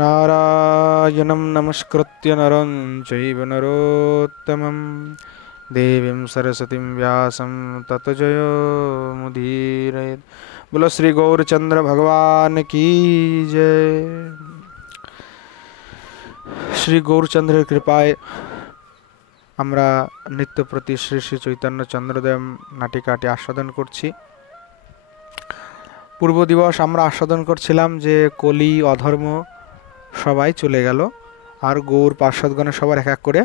नारायणं नमस्कृत्य नरं चैव नरोत्तमं देवीं सरस्वतीं व्यासं ततो जयो मुदीरयेत्। बोलो श्री गौरचंद्र भगवान की जय। श्री गौरचंद्रेर कृपाय আমরা নিত্য প্রতি শ্রী শ্রী চৈতন্য চন্দ্রদেব নাটিকাটি আস্বাদন করছি। পূর্ব দিবস আমরা আস্বাদন করছিলাম যে কলি অধর্ম সবাই চলে গেল আর গৌর পার্শ্বদগণের সবার এক এক করে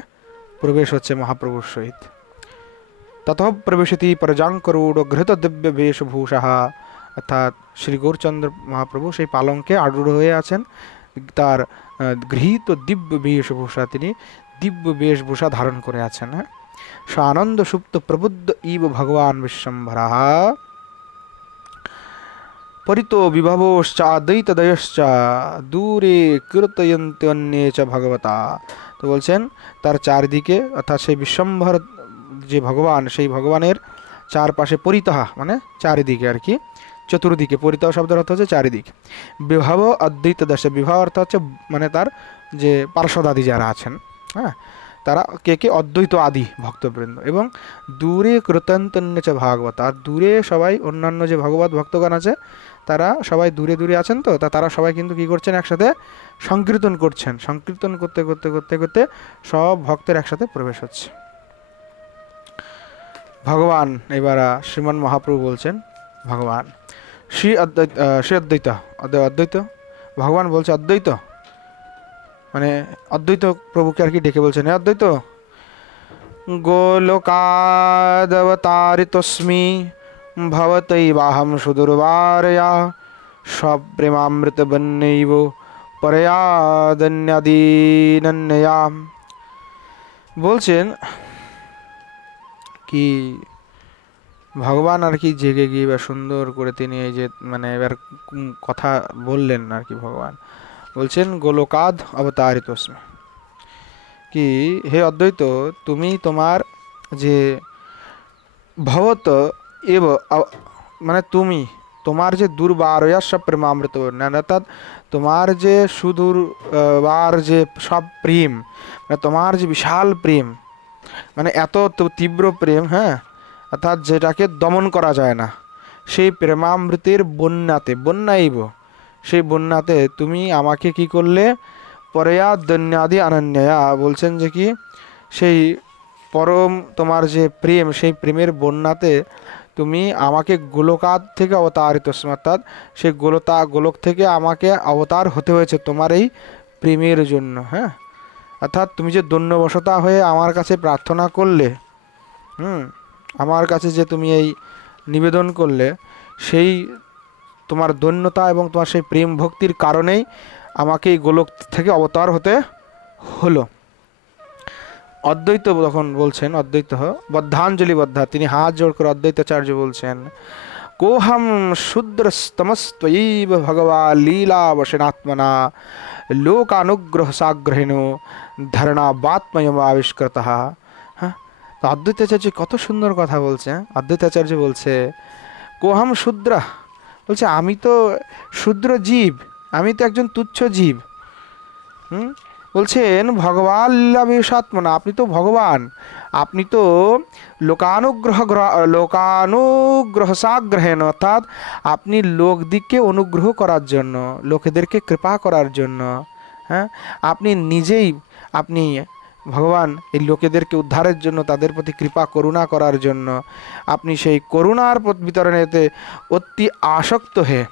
প্রবেশ হচ্ছে মহাপ্রভুর সহিত। ততঃ প্রবেশতি পরজাঙ্করূঢ় ঘৃত দিব্য বেশভূষাঃ, অর্থাৎ শ্রী গৌরচন্দ্র মহাপ্রভু সেই পালঙ্কে আরূঢ় হয়ে আছেন। তার গৃহীত দিব্য বেশভূষা, তিনি দিব্য বেশভূষা ধারণ করে আছেন। স আনন্দ সুপ্ত প্রবুদ্ধ ইব ভগবান বিশ্বম্ভরঃ परितो विभवोश्च अद्वैतदयश्च दूरे कीर्तयन्त्यन्ये च भगवता। तो বলছেন তার চারদিকে অর্থাৎ সেই বিশ্বম্ভর যে ভগবান, সেই ভগবানের চারপাশে পরিতঃ মানে চারিদিকে আর কি, চতুর্দিকে, পরিতঃ শব্দের অর্থ হচ্ছে চারিদিকে। বিভব অদ্বৈত দশ, বিভব অর্থ হচ্ছে মানে তার যে পার্শ্বদাদি যারা আছেন, হ্যাঁ, তারা কে কে অদ্বৈত আদি ভক্তবৃন্দ, এবং দূরে কৃতন্তন্য চ ভাগবত, আর দূরে সবাই অন্যান্য যে ভগবত ভক্তগণ আছে তারা সবাই দূরে দূরে আছেন। তো তারা সবাই কিন্তু কী করছেন, একসাথে সংকীর্তন করছেন। সংকীর্তন করতে করতে করতে করতে সব ভক্তের একসাথে প্রবেশ হচ্ছে। ভগবান এবার শ্রীমান মহাপ্রভু বলছেন, ভগবান শ্রী অদ্বৈত অদ্বৈত ভগবান বলছে অদ্বৈত, মানে অদ্বৈত প্রভুকে আর কি ডেকে বলছেন, হে অদ্বৈত, গোলোকাদবতারিতস্মি ভবতৈবাহম সুদুর্বারয়া স্বপ্রেমামৃত বন্যৈব পরয়াদন্যাদীনন্যয়া। বলছেন কি ভগবান আর কি জেগে গিয়ে বা সুন্দর করে তিনি এই যে মানে এবার কথা বললেন আর কি। ভগবান বলছেন গোলোকাদ অবতারিতস্মি, কি হে অদ্বৈত, তুমি তোমার যে ভবত এব মানে তুমি তোমার যে দুর্বারয়াস প্রেমামৃত, অর্থাৎ তোমার যে সুদূর বার যে সব প্রেম, মানে তোমার যে বিশাল প্রেম, মানে এত তীব্র প্রেম, হ্যাঁ, অর্থাৎ যেটাকে দমন করা যায় না, সেই প্রেমামৃতের বন্যাতে, বন্যাইব সেই বন্যাতে তুমি আমাকে কি করলে, পরয়া দন্যাদি অনন্যয়া, বলছেন যে কি সেই পরম তোমার যে প্রেম, সেই প্রেমের বন্যাতে তুমি আমাকে গোলকাদ থেকে অবতারিত, অর্থাৎ সেই গোলক থেকে আমাকে অবতার হতে হয়েছে তোমার এই প্রেমের জন্য। হ্যাঁ, অর্থাৎ তুমি যে দৈন্যবশতা হয়ে আমার কাছে প্রার্থনা করলে, আমার কাছে যে তুমি এই নিবেদন করলে, সেই তোমার দৈন্যতা এবং তোমার সেই প্রেম ভক্তির কারণেই আমাকে এই গোলক থেকে অবতার হতে হলো। অদ্বৈত তখন বলছেন, অদ্বৈত বদ্ধাঞ্জলি বদ্ধা, তিনি হাত জোড় করে অদ্বৈতাচার্য বলছেন, কোহম শূদ্রস্তমস্ত্বৈব ভগবা লীলাবশনাত্মনা লোকানুগ্রহ সাগ্রহেণ ধরণাবাত্ময়ম আবিষ্কৃত। হ্যাঁ, তো অদ্বৈতাচার্য কত সুন্দর কথা বলছে। অদ্বৈতাচার্য বলছে কোহম শূদ্র, বলছে আমি তো শূদ্র জীব, আমি তো একজন তুচ্ছ জীব। বলছেন ভগবান লীলাবেশাত্মনা, আপনি তো ভগবান, আপনি তো লোকানুগ্রহ সাগ্রহেণ, অর্থাৎ আপনি লোকদিককে অনুগ্রহ করার জন্য, লোকেদেরকে কৃপা করার জন্য, হ্যাঁ, আপনি নিজেই আপনি ভগবান এই লোকেদেরকে উদ্ধারের জন্য, তাদের প্রতি কৃপা করুণা করার জন্য আপনি সেই করুণার বিতরণেতে অতি আসক্ত হয়ে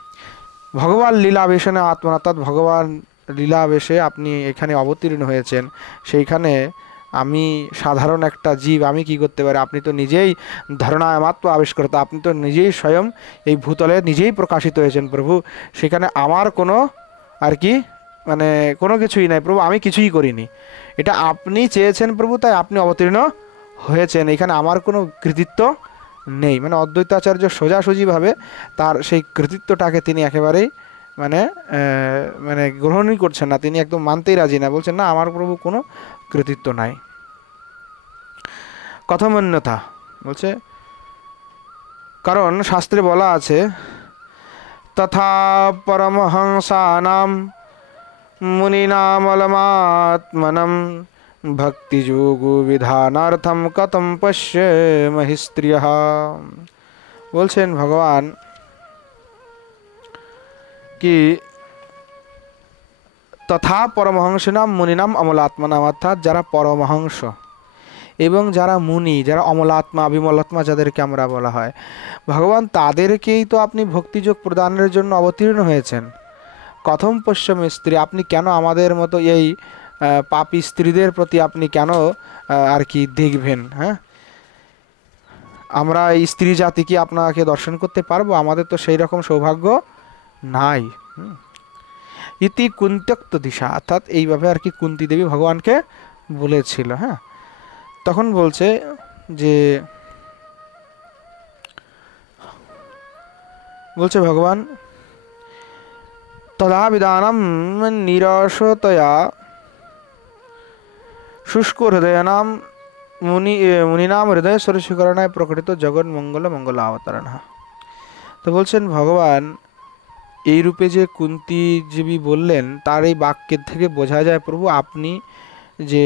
ভগবান লীলাবেশনে আত্মনা, অর্থাৎ ভগবান লীলাবেশে আপনি এখানে অবতীর্ণ হয়েছেন। সেইখানে আমি সাধারণ একটা জীব, আমি কি করতে পারি, আপনি তো নিজেই ধারণামাত্র আবিষ্কৃত, আপনি তো নিজেই স্বয়ং এই ভূতলে নিজেই প্রকাশিত হয়েছেন প্রভু, সেখানে আমার কোনো আর কি মানে কোনো কিছুই নাই প্রভু, আমি কিছুই করিনি, এটা আপনি চেয়েছেন প্রভু, তাই আপনি অবতীর্ণ হয়েছেন, এখানে আমার কোনো কৃতিত্ব নেই। মানে অদ্বৈতাচার্য সোজাসুজিভাবে তার সেই কৃতিত্বটাকে তিনি একেবারেই মানে মানে গ্রহণই করছেন না, তিনি একদম মানতেই রাজি না, বলছেন না আমার প্রভু কোনো কৃতিত্ব নাই। কথমন্যতা বলছে, কারণ শাস্ত্রে বলা আছে তথা পরমহংসানাম মুনিনামলমাত্মনম ভক্তিযোগো বিধানার্থম কতম পশ্যেমহি স্ত্রিয়ঃ। বলছেন ভগবান কি তথা পরমহংসনাম মুনিনাম অমলাত্মনাম, অর্থাৎ যারা পরমহংস এবং যারা মুনি, যারা অমলাত্মা বিমলাত্মা যাদেরকে আমরা বলা হয়, ভগবান তাদেরকেই তো আপনি ভক্তিযোগ প্রদানের জন্য অবতীর্ণ হয়েছেন। কথম পশ্চিম স্ত্রী, আপনি কেন আমাদের মতো এই পাপী স্ত্রীদের প্রতি আপনি কেন আর কি দেখবেন? হ্যাঁ, আমরা এই স্ত্রী জাতি কি আপনাকে দর্শন করতে পারবো? আমাদের তো সেই রকম সৌভাগ্য নাই। ইতি কুন্ত্যক্ত দিশা, অর্থাৎ এইভাবে আর কি কুন্তি দেবী ভগবানকে বলেছিল। হ্যাঁ, তখন বলছে যে ভগবান তদা বিদানম নিরসতয়া শুষ্ক হৃদয়নাম মুনিনাম হৃদয় সরস্বীকরণায় প্রকটিত জগৎ মঙ্গল মঙ্গল অবতারণ। তো বলছেন ভগবান এই রূপে যে কুন্তি দেবী বললেন, তার এই বাক্যের থেকে বোঝা যায় প্রভু আপনি যে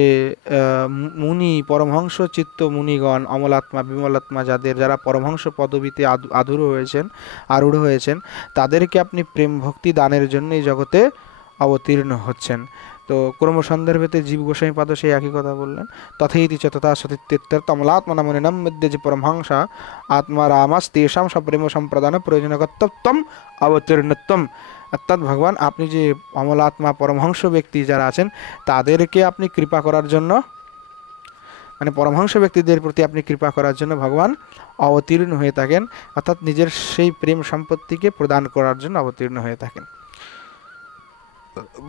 মুনি পরমহংস চিত্ত মুনিগণ, অমলাত্মা বিমলাত্মা যারা পরমহংস পদবীতে আরূঢ় হয়েছেন, তাদেরকে আপনি প্রেম ভক্তি দানের জন্য এই জগতে অবতীর্ণ হচ্ছেন। তো ক্রমসন্দর্ভেতে জীব গোস্বামী পাদ সেই একই কথা বললেন, তথেতি চ তথা সতীত্যর্থ অমলাত্মনা মুনিনাম মধ্যে যে পরমহংসা আত্মা রামাস তেষাম সপ্রেম সম্প্রদান প্রয়োজনগতম অবতীর্ণত্বম। অর্থাৎ ভগবান আপনি যে অমলাত্মা পরমহংস ব্যক্তি যারা আছেন তাদেরকে আপনি কৃপা করার জন্য, মানে পরমহংস ব্যক্তিদের প্রতি আপনি কৃপা করার জন্য ভগবান অবতীর্ণ হয়ে থাকেন, অর্থাৎ নিজের সেই প্রেম সম্পত্তিকে প্রদান করার জন্য অবতীর্ণ হয়ে থাকেন।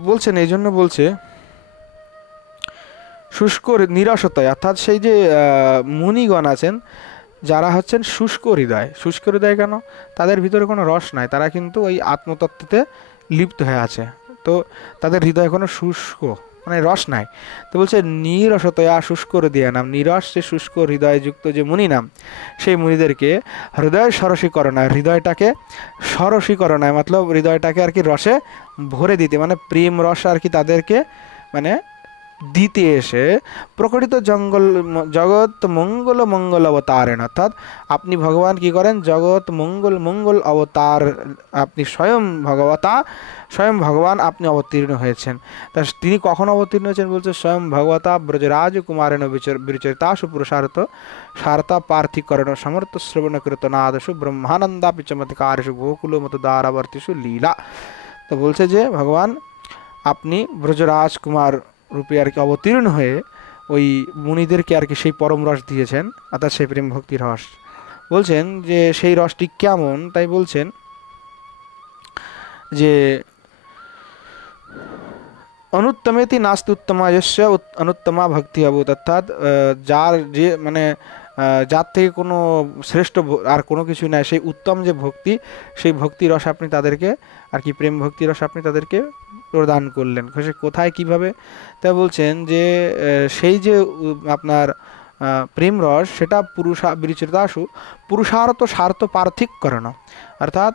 বলছেন এই জন্য বলছে শুষ্ক নিরসতায়, অর্থাৎ সেই যে মুনিগণ আছেন যারা হচ্ছেন শুষ্ক হৃদয়। শুষ্ক হৃদয় কেন? তাদের ভিতরে কোনো রস নাই, তারা কিন্তু ওই আত্মতত্ত্বতে লিপ্ত হয়ে আছে, তো তাদের হৃদয় কোনো শুষ্ক, মানে রস নাই। তো বলছে নিরসতয়া শুষ্ক হৃদয় নাম, নিরস যে শুষ্ক হৃদয়যুক্ত যে মুনি নাম, সেই মুনিদেরকে হৃদয় সরসীকরণায়, হৃদয়টাকে সরসীকরণায় মতলব হৃদয়টাকে আর কি রসে ভরে দিতে, মানে প্রেম রস আর কি তাদেরকে মানে দিতে এসে প্রকটিত জগৎ মঙ্গল মঙ্গল অবতারেণ, অর্থাৎ আপনি ভগবান কি করেন, জগৎ মঙ্গল মঙ্গল অবতার, আপনি স্বয়ং ভগবান আপনি অবতীর্ণ হয়েছেন। তা তিনি কখন অবতীর্ণ হয়েছেন বলছে, স্বয়ং ভগবতা ব্রজরাজ কুমারেণ বিচরিতাসু পুরুষার্থ সারতা পার্থিকরণ সমর্থ শ্রবণ কীর্তনাদসু ব্রহ্মানন্দাপি চমৎকারেষু গোকুল মত দ্বারাবর্তিষু লীলা। তো বলছে যে ভগবান আপনি ব্রজরাজ কুমার রূপে আর কি অবতীর্ণ হয়ে ওই মুনিদেরকে আর কি সেই পরম রস দিয়েছেন, অর্থাৎ সেই প্রেম ভক্তির রস। বলছেন যে সেই রসটি কেমন, তাই বলছেন যে অনুত্তমেতি নাস্তি উত্তমা যস্য অনুত্তমা ভক্তি অভূত, অর্থাৎ যার যে মানে যার থেকে কোনো শ্রেষ্ঠ আর কোনো কিছু নাই, সেই উত্তম যে ভক্তি, সেই ভক্তি রস আপনি তাদেরকে আর কি প্রেম ভক্তি রস আপনি তাদেরকে প্রদান করলেন। সে কোথায় কিভাবে, তা বলছেন যে সেই যে আপনার প্রেম রস সেটা বিচরিতাসু পুরুষার্থ স্বার্থ পার্থিকরণ, অর্থাৎ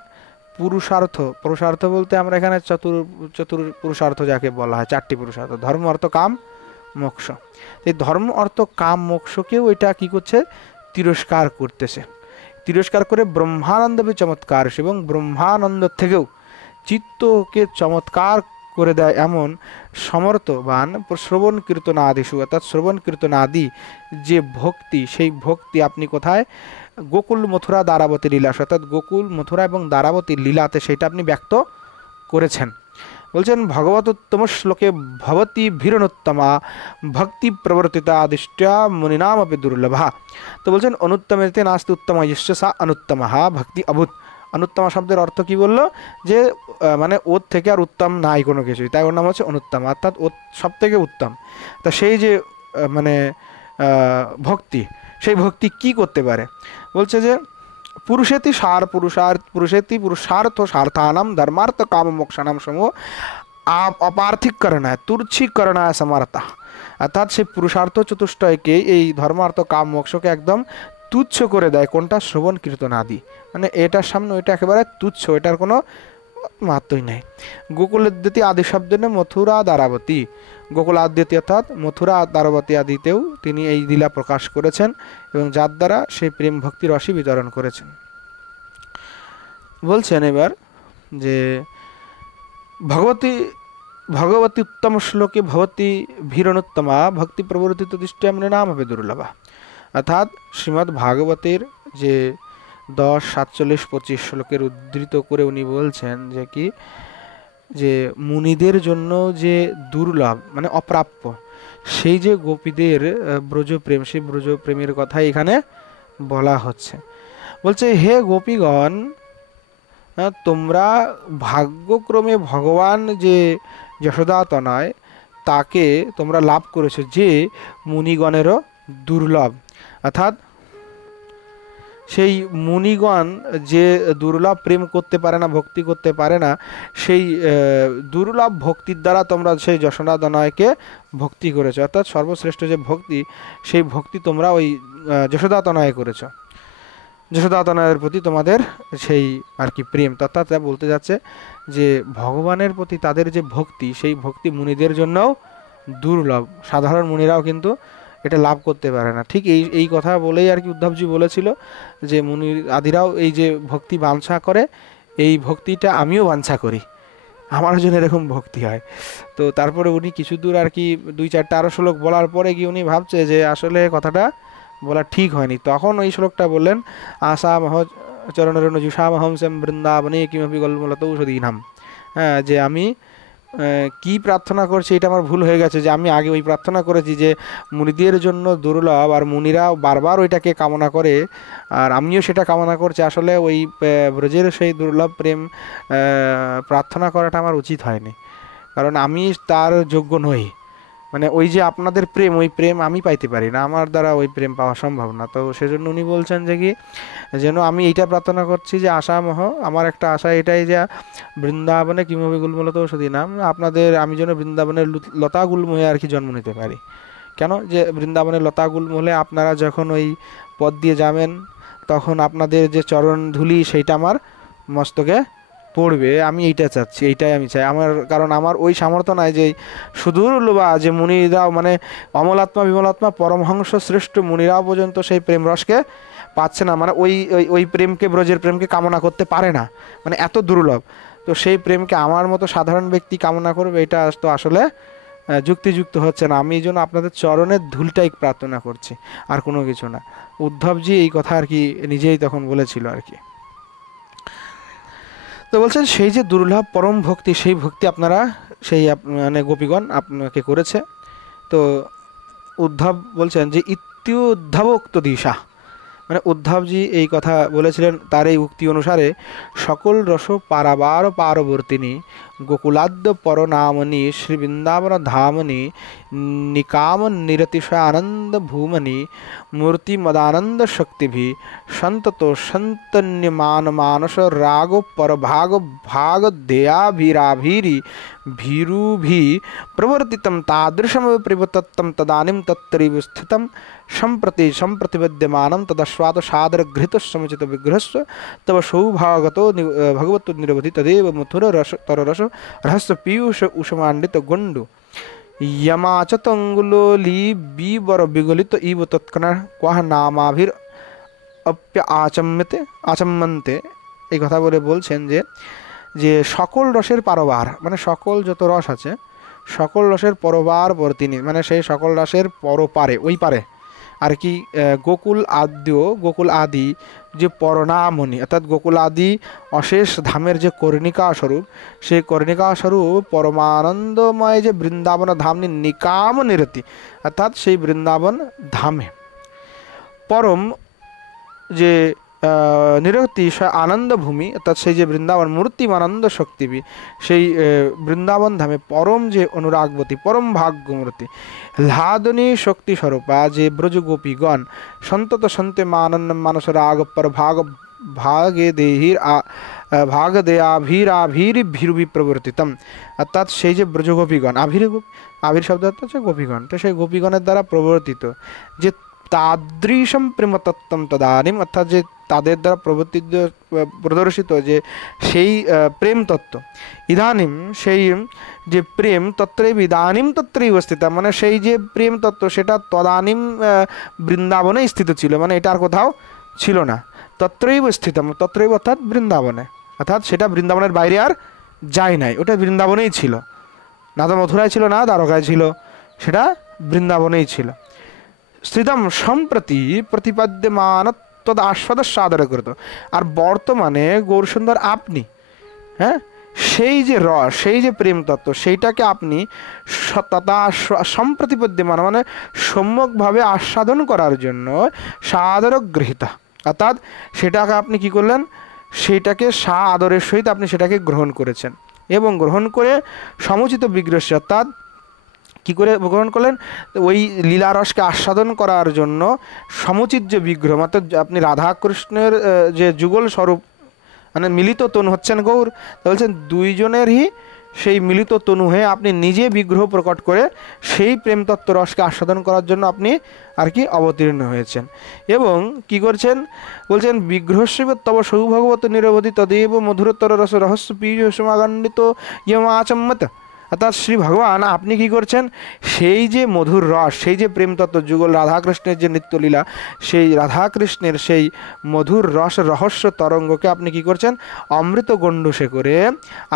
পুরুষার্থ বলতে আমরা এখানে চতুর পুরুষার্থ যাকে বলা হয়, চারটি পুরুষার্থ, ধর্ম অর্থ কাম মোক্ষ। এই ধর্ম অর্থ কাম মোক্ষকেও এটা কি করছে, তিরস্কার করতেছে, তিরস্কার করে ব্রহ্মানন্দ চমৎকার, এবং ব্রহ্মানন্দ থেকেও চিত্তকে চমৎকার করে দেয় এমন সমর্থবান শ্রবণ কীর্তনাদিষু, অর্থাৎ শ্রবণ কীর্তনাদি যে ভক্তি, সেই ভক্তি আপনি কোথায়, গোকুল মথুরা দ্বারাবতী লীলা, অর্থাৎ গোকুল মথুরা এবং দ্বারাবতী লীলাতে সেটা আপনি ব্যক্ত করেছেন। বলছেন ভগবতোত্তম শ্লোকে ভবতী ভীরণোত্তমা ভক্তি প্রবর্তিতা দৃষ্টিয়া মুনিনামপি দুর্লভা। তো বলছেন অনুত্তমেতে নাস্তি উত্তমা ইশ্চ সা অনুত্তমা ভক্তি অভূত। অনুত্তমা শব্দের অর্থ কি বললো, যে মানে ওর থেকে আর উত্তম নাই কোনো কিছুই, তাই ওর নাম হচ্ছে অনুত্তমা, অর্থাৎ ওর সব থেকে উত্তম। তা সেই যে মানে ভক্তি, সেই ভক্তি কি করতে পারে, বলছে যে পুরুষেতি পুরুষার্থ স্বার্থানাম ধর্মার্থ কাম মোক্ষানাম সমূহ অপার্থিকরণায় তুচ্ছীকরণায় সমর্থা, অর্থাৎ সেই পুরুষার্থ চতুষ্টয়কে, এই ধর্মার্থ কাম মোক্ষকে একদম তুচ্ছ করে দেয়। কোনটা? শ্রবণ কীর্তন আদি, মানে এটার সামনে ওইটা একেবারে তুচ্ছ, এটার কোনো মাহাত্মই নেই। গোকুলাদ্যতি আদি শব্দে মথুরা দ্বারাবতী, গোকুলাদ্যতি অর্থাৎ মথুরা দ্বারাবতী আদিতেও তিনি এই লীলা প্রকাশ করেছেন এবং যার দ্বারা সেই প্রেম ভক্তি রসই বিতরণ করেছেন। বলছেন এবার যে ভগবতী উত্তম শ্লোকে ভবতী ভীরণোত্তমা ভক্তি প্রবর্তিত দৃষ্টিয়া নাম হবে দুর্লভা। অর্থাৎ শ্রীমদ্ ভাগবতের যে 10, 47, 25 শ্লোকের উদ্ধৃত করে উনি বলছেন যে কি, যে মুনিদের জন্য যে দুর্লভ মানে অপ্রাপ্য সেই যে গোপীদের ব্রজপ্রেম, সেই ব্রজপ্রেমের কথা এখানে বলা হচ্ছে। বলছে হে গোপীগণ, তোমরা ভাগ্যক্রমে ভগবান যে যশোদাতনয় তাকে তোমরা লাভ করেছো, যে মুনিগণেরও দুর্লভ। অর্থাৎ সেই মুনিগণ যে দুর্লভ প্রেম করতে পারে না, ভক্তি করতে পারে না, সেই দুর্লভ ভক্তির দ্বারা তোমরা সেই যশোদাতনয়কে ভক্তি করেছো। অর্থাৎ সর্বশ্রেষ্ঠ যে ভক্তি, সেই ভক্তি তোমরা ওই যশোদাতনয় করেছো। যশোদাতনয়ের প্রতি তোমাদের সেই আর কি প্রেম, অর্থাৎ বলতে যাচ্ছে যে ভগবানের প্রতি তাদের যে ভক্তি, সেই ভক্তি মুনিদের জন্যও দুর্লভ, সাধারণ মুনিরাও কিন্তু এটা লাভ করতে পারে না। ঠিক এই কথা বলেই আর কি উদ্ধবজি বলেছিল যে মুনি আদিরাও এই যে ভক্তি বাঞ্ছা করে, এই ভক্তিটা আমিও বাঞ্ছা করি, আমার জন্য এরকম ভক্তি হয়। তো তারপরে উনি কিছু দূর আর কি 2-4টা আরও শ্লোক বলার পরে কি উনি ভাবছে যে আসলে কথাটা বলা ঠিক হয়নি। তখন ওই শ্লোকটা বললেন, আশা মহ চরণরণ জুষামহম সেম বৃন্দাবনে কিমপি গলমূলত ঔষধীনাম। হ্যাঁ, যে আমি কি প্রার্থনা করছি এটা আমার ভুল হয়ে গেছে, যে আমি আগে ওই প্রার্থনা করেছি যে মুনিদের জন্য দুর্লভ, আর মুনিরা বারবার ওইটাকে কামনা করে, আর আমিও সেটা কামনা করছি। আসলে ওই ব্রজের সেই দুর্লভ প্রেম প্রার্থনা করাটা আমার উচিত হয়নি, কারণ আমি তার যোগ্য নই। মানে ওই যে আপনাদের প্রেম, ওই প্রেম আমি পাইতে পারি না, আমার দ্বারা ওই প্রেম পাওয়া সম্ভব না। তো সেজন্য উনি বলছেন যে কি, যেন আমি এইটা প্রার্থনা করছি যে আশামহ, আমার একটা আশা এটাই যে বৃন্দাবনে কিভাবে গুলমূলত ঔষধি নাম, আপনাদের আমি যেন বৃন্দাবনের লতা গুলমহে আর কি জন্ম নিতে পারি। কেন, যে বৃন্দাবনের লতা গুলমহলে আপনারা যখন ওই পথ দিয়ে যাবেন, তখন আপনাদের যে চরণ ধুলি সেইটা আমার মস্তকে পড়বে, আমি এইটা চাচ্ছি, এইটাই আমি চাই আমার। কারণ আমার ওই সামর্থ্য নাই যে সুদূর লোবা যে মুনিরাও মানে অমলাত্মা বিমলাত্মা পরমহংস শ্রেষ্ঠ মুনিরাও পর্যন্ত সেই প্রেম রসকে পাচ্ছে না, মানে ওই প্রেমকে, ব্রজের প্রেমকে কামনা করতে পারে না, মানে এত দুর্লভ। তো সেই প্রেমকে আমার মতো সাধারণ ব্যক্তি কামনা করবে, এটা তো আসলে যুক্তিযুক্ত হচ্ছে না। আমি এই জন্য আপনাদের চরণের ধুলটাই প্রার্থনা করছি, আর কোনো কিছু না। উদ্ধবজি এই কথা আর কি নিজেই তখন বলেছিল আর কি। তো বলছেন সেই যে দুর্লভ পরম ভক্তি, সেই ভক্তি আপনারা সেই মানে গোপীগণ আপনাকে করেছে। তো উদ্ধব বলছেন যে ইত্যুদ্ধবোক্ত দিশা, মানে উদ্ধবজি এই কথা বলেছিলেন, তার এই উক্তি অনুসারে সকল রস পারাবার পারবর্তিনী গোকুলাদ্য পরনামনি শ্রী বৃন্দাবন ধামনি নিকাম নিরতিশানন্দ ভূমনি মূর্তি মদানন্দ শক্তিভি সন্ততো সন্তন্যমান মানস রাগ परभाग भाग दयाभिराभिरी भीरुभि प्रवर्तितं तादृशमेव प्रवर्तितं तदानीं तत्रैव स्थितं सम्प्रति विद्यमानं तदस्वाद सादर घृत समुचित विग्रहस्व तव सौभागतो भगवतो निरवधि तदेव मथुर रस तर रस रहस्य पीयूष उषमांडित गुंडु यमाचतंगुलो ली बीवर विगलित इव तत्कन क्वह नामाभिर अप्य आचम्यन्ते। এই কথা বলে বলছেন যে সকল রসের পারবার, মানে সকল যত রস আছে সকল রসের পরবার বর্তিনী, মানে সেই সকল রসের পরপারে, ওই পারে আর কি গোকুল আদি যে পরনামনি, অর্থাৎ গোকুল আদি অশেষ ধামের যে কর্ণিকা স্বরূপ, সেই কর্ণিকা স্বরূপ পরমানন্দময় যে বৃন্দাবন ধামনি নিকাম নিরতি, অর্থাৎ সেই বৃন্দাবন ধামে পরম যে নিরতি আনন্দ ভূমি, অর্থাৎ সেই যে বৃন্দাবন মূর্তিমানন্দ শক্তিবি, সেই বৃন্দাবন ধামে পরম যে অনুরাগবতী পরম ভাগ্যমূর্তি লাদনী শক্তি স্বরূপা যে ব্রজগোপীগণ সন্তত সন্তে মানন্দ মানস রাগ পর ভাগে দেহির ভাগ দেয়াভিরাভির ভীরুভি প্রবর্তিতম, অর্থাৎ সেই যে ব্রজগোপীগণ, আবির শব্দ হচ্ছে গোপীগণ, তো সেই গোপীগণের দ্বারা প্রবর্তিত যে তাদৃশম প্রেমতত্ত্বম তদানীম, অর্থাৎ যে তাদের দ্বারা প্রদর্শিত যে সেই প্রেম তত্ত্ব, ইদানিম সেই যে প্রেম তত্ত্বৈব ইদানিম তত্রৈব স্থিত, মানে সেই যে প্রেম তত্ত্ব সেটা তদানীম বৃন্দাবনে স্থিত ছিল, মানে এটা আর কোথাও ছিল না। তত্রৈব স্থিতম, তত্রৈব অর্থাৎ বৃন্দাবনে, অর্থাৎ সেটা বৃন্দাবনের বাইরে আর যায় নাই, ওটা বৃন্দাবনেই ছিল, না তো মথুরায় ছিল না দ্বারকায় ছিল, সেটা বৃন্দাবনেই ছিল। স্থিতম সম্প্রতি প্রতিপাদ্যমান তদ আস্বাদ সাদর করত, আর বর্তমানে গৌরসুন্দর আপনি, হ্যাঁ, সেই যে রস, সেই যে প্রেম তত্ত্ব, সেইটাকে আপনি তথা সম্প্রতিপদ্যমান মানে সম্যকভাবে আস্বাদন করার জন্য সাদর গৃহীতা, অর্থাৎ সেটাকে আপনি কি করলেন, সেইটাকে আদরের সহিত আপনি সেটাকে গ্রহণ করেছেন, এবং গ্রহণ করে সমুচিত বিগ্রহ, অর্থাৎ কী করে গ্রহণ করলেন, ওই লীলারসকে আস্বাদন করার জন্য সমুচিত যে বিগ্রহ, অর্থাৎ আপনি রাধাকৃষ্ণের যে যুগল স্বরূপ, মানে মিলিত তনু হচ্ছেন গৌর, তা বলছেন দুইজনেরই সেই মিলিত তনু হয়ে আপনি নিজে বিগ্রহ প্রকট করে সেই প্রেমতত্ত্ব রসকে আস্বাদন করার জন্য আপনি আর কি অবতীর্ণ হয়েছেন। এবং কি করছেন বলছেন, বিগ্রহস্যৈব তব সৌভগবত নিরবধি তদেব মধুরতর রস রহস্য পীয সমাগণ্ডিত ইয়মাচম্মত, অর্থাৎ শ্রী ভগবান আপনি কি করছেন, সেই যে মধুর রস, সেই যে প্রেমতত্ত্ব যুগল রাধাকৃষ্ণের যে নিত্যলীলা, সেই রাধাকৃষ্ণের সেই মধুর রস রহস্য তরঙ্গকে আপনি কি করছেন, অমৃত গণ্ডূষে করে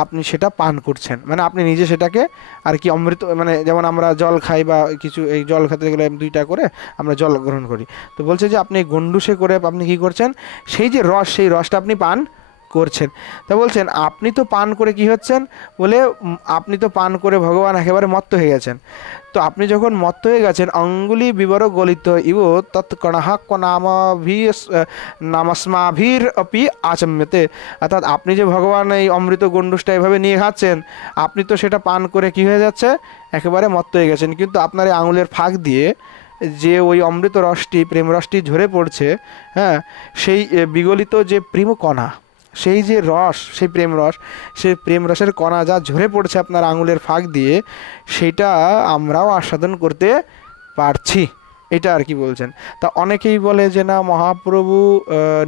আপনি সেটা পান করছেন, মানে আপনি নিজে সেটাকে আর কি অমৃত, মানে যেমন আমরা জল খাই বা কিছু এই জল খেতে গেলে দুইটা করে আমরা জল গ্রহণ করি, তো বলছে যে আপনি গণ্ডূষে করে আপনি কি করছেন, সেই যে রস, সেই রসটা আপনি পান করছেন। তা বলছেন আপনি তো পান করে কি হচ্ছেন, বলে আপনি তো পান করে ভগবান একেবারে মত্ত হয়ে গেছেন, তো আপনি যখন মত্ত হয়ে গেছেন, অঙ্গুলি বিবর গলিত ইব তৎকণাহক নামস্মাভির অপি আচম্যতে, অর্থাৎ আপনি যে ভগবান এই অমৃত গণ্ডূষটা এভাবে নিয়ে খাচ্ছেন, আপনি তো সেটা পান করে কি হয়ে যাচ্ছে, একেবারে মত্ত হয়ে গেছেন, কিন্তু আপনার এই আঙুলের ফাঁক দিয়ে যে ওই অমৃত রসটি, প্রেম রসটি ঝরে পড়ছে, হ্যাঁ, সেই বিগলিত যে প্রেম কণা, সেই যে রস, সেই প্রেম রস, সেই প্রেম রসের কণা যা ঝরে পড়ছে আপনার আঙুলের ফাঁক দিয়ে, সেটা আমরাও আস্বাদন করতে পারছি, এটা আর কি বলছেন। তা অনেকেই বলে যে না, মহাপ্রভু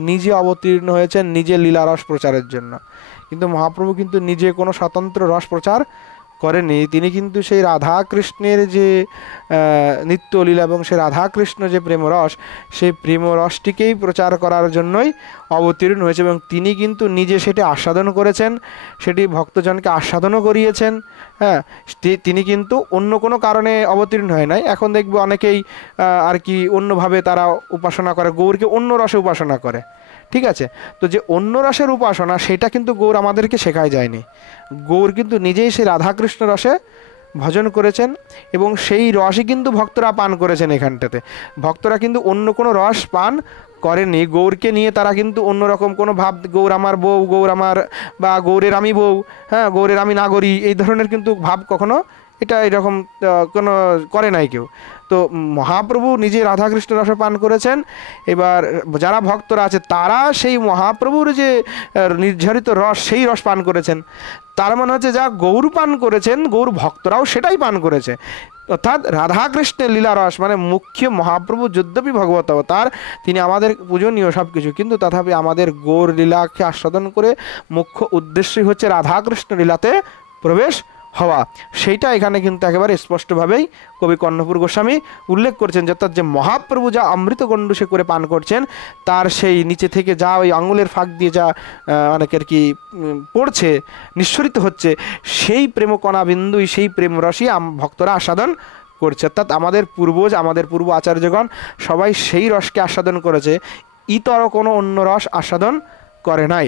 নিজে অবতীর্ণ হয়েছেন নিজে লীলা রস প্রচারের জন্য, কিন্তু মহাপ্রভু কিন্তু নিজে কোনো স্বতন্ত্র রস প্রচার করেনি, তিনি কিন্তু সেই রাধাকৃষ্ণের যে নিত্যলীলা এবং সেই রাধাকৃষ্ণ যে প্রেমরস, সেই প্রেমরসটিকেই প্রচার করার জন্যই অবতীর্ণ হয়েছে, এবং তিনি কিন্তু নিজে সেটি আস্বাদন করেছেন, সেটি ভক্তজনকে আস্বাদনও করিয়েছেন, হ্যাঁ, তিনি কিন্তু অন্য কোনো কারণে অবতীর্ণ হয় নাই। এখন দেখবে অনেকেই আর কি অন্যভাবে তারা উপাসনা করে, গৌরকে অন্য রসে উপাসনা করে, ঠিক আছে, তো যে অন্য রসের উপাসনা সেটা কিন্তু গৌর আমাদেরকে শেখায় যায়নি, গৌর কিন্তু নিজেই সেই রাধাকৃষ্ণ রসে ভজন করেছেন, এবং সেই রসই কিন্তু ভক্তরা পান করেছেন। এখানটাতে ভক্তরা কিন্তু অন্য কোনো রস পান করেনি, গৌরকে নিয়ে তারা কিন্তু অন্যরকম কোনো ভাব, গৌর আমার বউ, গৌর আমার, বা গৌরের আমি বউ, হ্যাঁ, গৌরের আমি নাগরী, এই ধরনের কিন্তু ভাব কখনো এটা এরকম কোনো করে নাই কেউ। তো মহাপ্রভু নিজে রাধাকৃষ্ণ রস পান করেছেন, এবার যারা ভক্তরা আছে তারা সেই মহাপ্রভুর যে নির্ধারিত রস, সেই রস পান করেছেন, তার মনে হচ্ছে যা গৌর পান করেছেন, গৌর ভক্তরাও সেটাই পান করেছে, অর্থাৎ রাধাকৃষ্ণের লীলা রস, মানে মুখ্য মহাপ্রভু যদ্যপি ভগবত অবতার, তিনি আমাদের পূজনীয় সব কিছু, কিন্তু তথাপি আমাদের গৌর লীলাকে আস্বাদন করে মুখ্য উদ্দেশ্যই হচ্ছে রাধাকৃষ্ণ লীলাতে প্রবেশ হওয়া, সেইটা এখানে কিন্তু একেবারে স্পষ্টভাবেই কবি কর্ণপুর গোস্বামী উল্লেখ করছেন, যে অর্থাৎ যে মহাপ্রভু যা অমৃত গণ্ডূষে করে পান করছেন, তার সেই নিচে থেকে যা ওই আঙুলের ফাঁক দিয়ে যা অনেকের কি পড়ছে, নিঃসরিত হচ্ছে, সেই প্রেমকণা বিন্দুই, সেই প্রেম রসই ভক্তরা আস্বাদন করছে, অর্থাৎ আমাদের পূর্বজ, আমাদের পূর্ব আচার্যগণ সবাই সেই রসকে আস্বাদন করেছে, ইতর কোনো অন্য রস আস্বাদন করে নাই।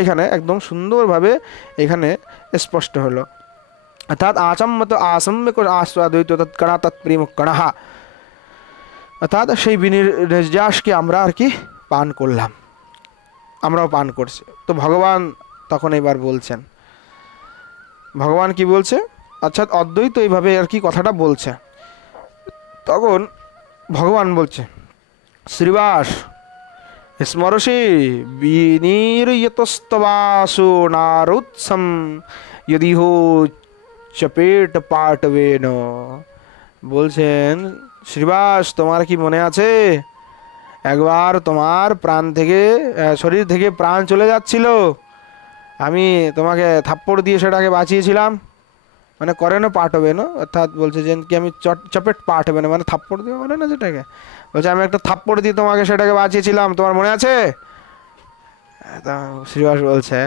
এখানে একদম সুন্দরভাবে এখানে স্পষ্ট হলো, অর্থাৎ আচম্মত আসম্যক আস্বাদয়িত তৎকণা তৎপ্রেম কণাহ, অর্থাৎ সেই বিনির্যাসকে আমরা আর কি পান করলাম, আমরাও পান করছি। তো ভগবান তখন এবার বলছেন, ভগবান কি বলছে, অর্থাৎ অদ্বৈত এইভাবে আর কি কথাটা বলছে, তখন ভগবান বলছে, শ্রীবাস স্মরসি বিনির্যতস্তবাসো নারুৎসম যদিহ চপেট পাটবেন, বলছেন শ্রীবাস, তোমার কি মনে আছে একবার তোমার প্রাণ থেকে শরীর থেকে প্রাণ চলে যাচ্ছিল, আমি তোমাকে থাপ্পড় দিয়ে সেটাকে বাঁচিয়েছিলাম। মানে করেনো পাঠ হবে না, অর্থাৎ বলছে যে কি আমি চপেট পাঠ হবে না, মানে থাপ্পড় দিয়ে বলে না যেটাকে, বলছে আমি একটা থাপ্পড় দিয়ে তোমাকে সেটাকে বাঁচিয়েছিলাম, তোমার মনে আছে? তা শ্রীবাস বলছে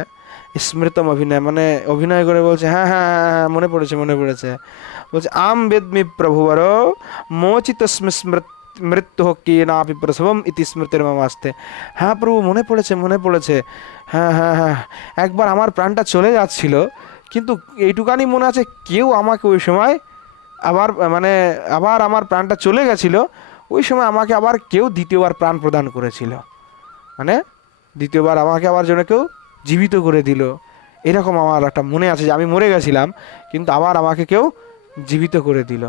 স্মৃতম অভিনয়, মানে অভিনয় করে বলছে হ্যাঁ হ্যাঁ হ্যাঁ হ্যাঁ, মনে পড়েছে মনে পড়েছে। বলছে আম বেদমি প্রভুবর মোচিত মৃত্যু কি না প্রসবম ইতি স্মৃতির মামাস্তে। হ্যাঁ প্রভু, মনে পড়েছে মনে পড়েছে, হ্যাঁ হ্যাঁ হ্যাঁ, একবার আমার প্রাণটা চলে যাচ্ছিল, কিন্তু এইটুকানি মনে আছে কেউ আমাকে ওই সময় আবার মানে আবার আমার প্রাণটা চলে গেছিল, ওই সময় আমাকে আবার কেউ দ্বিতীয়বার প্রাণ প্রদান করেছিল, মানে দ্বিতীয়বার আমাকে আবার যেন কেউ জীবিত করে দিল, এরকম আমার একটা মনে আছে যে আমি মরে গেছিলাম কিন্তু আবার আমাকে কেউ জীবিত করে দিল।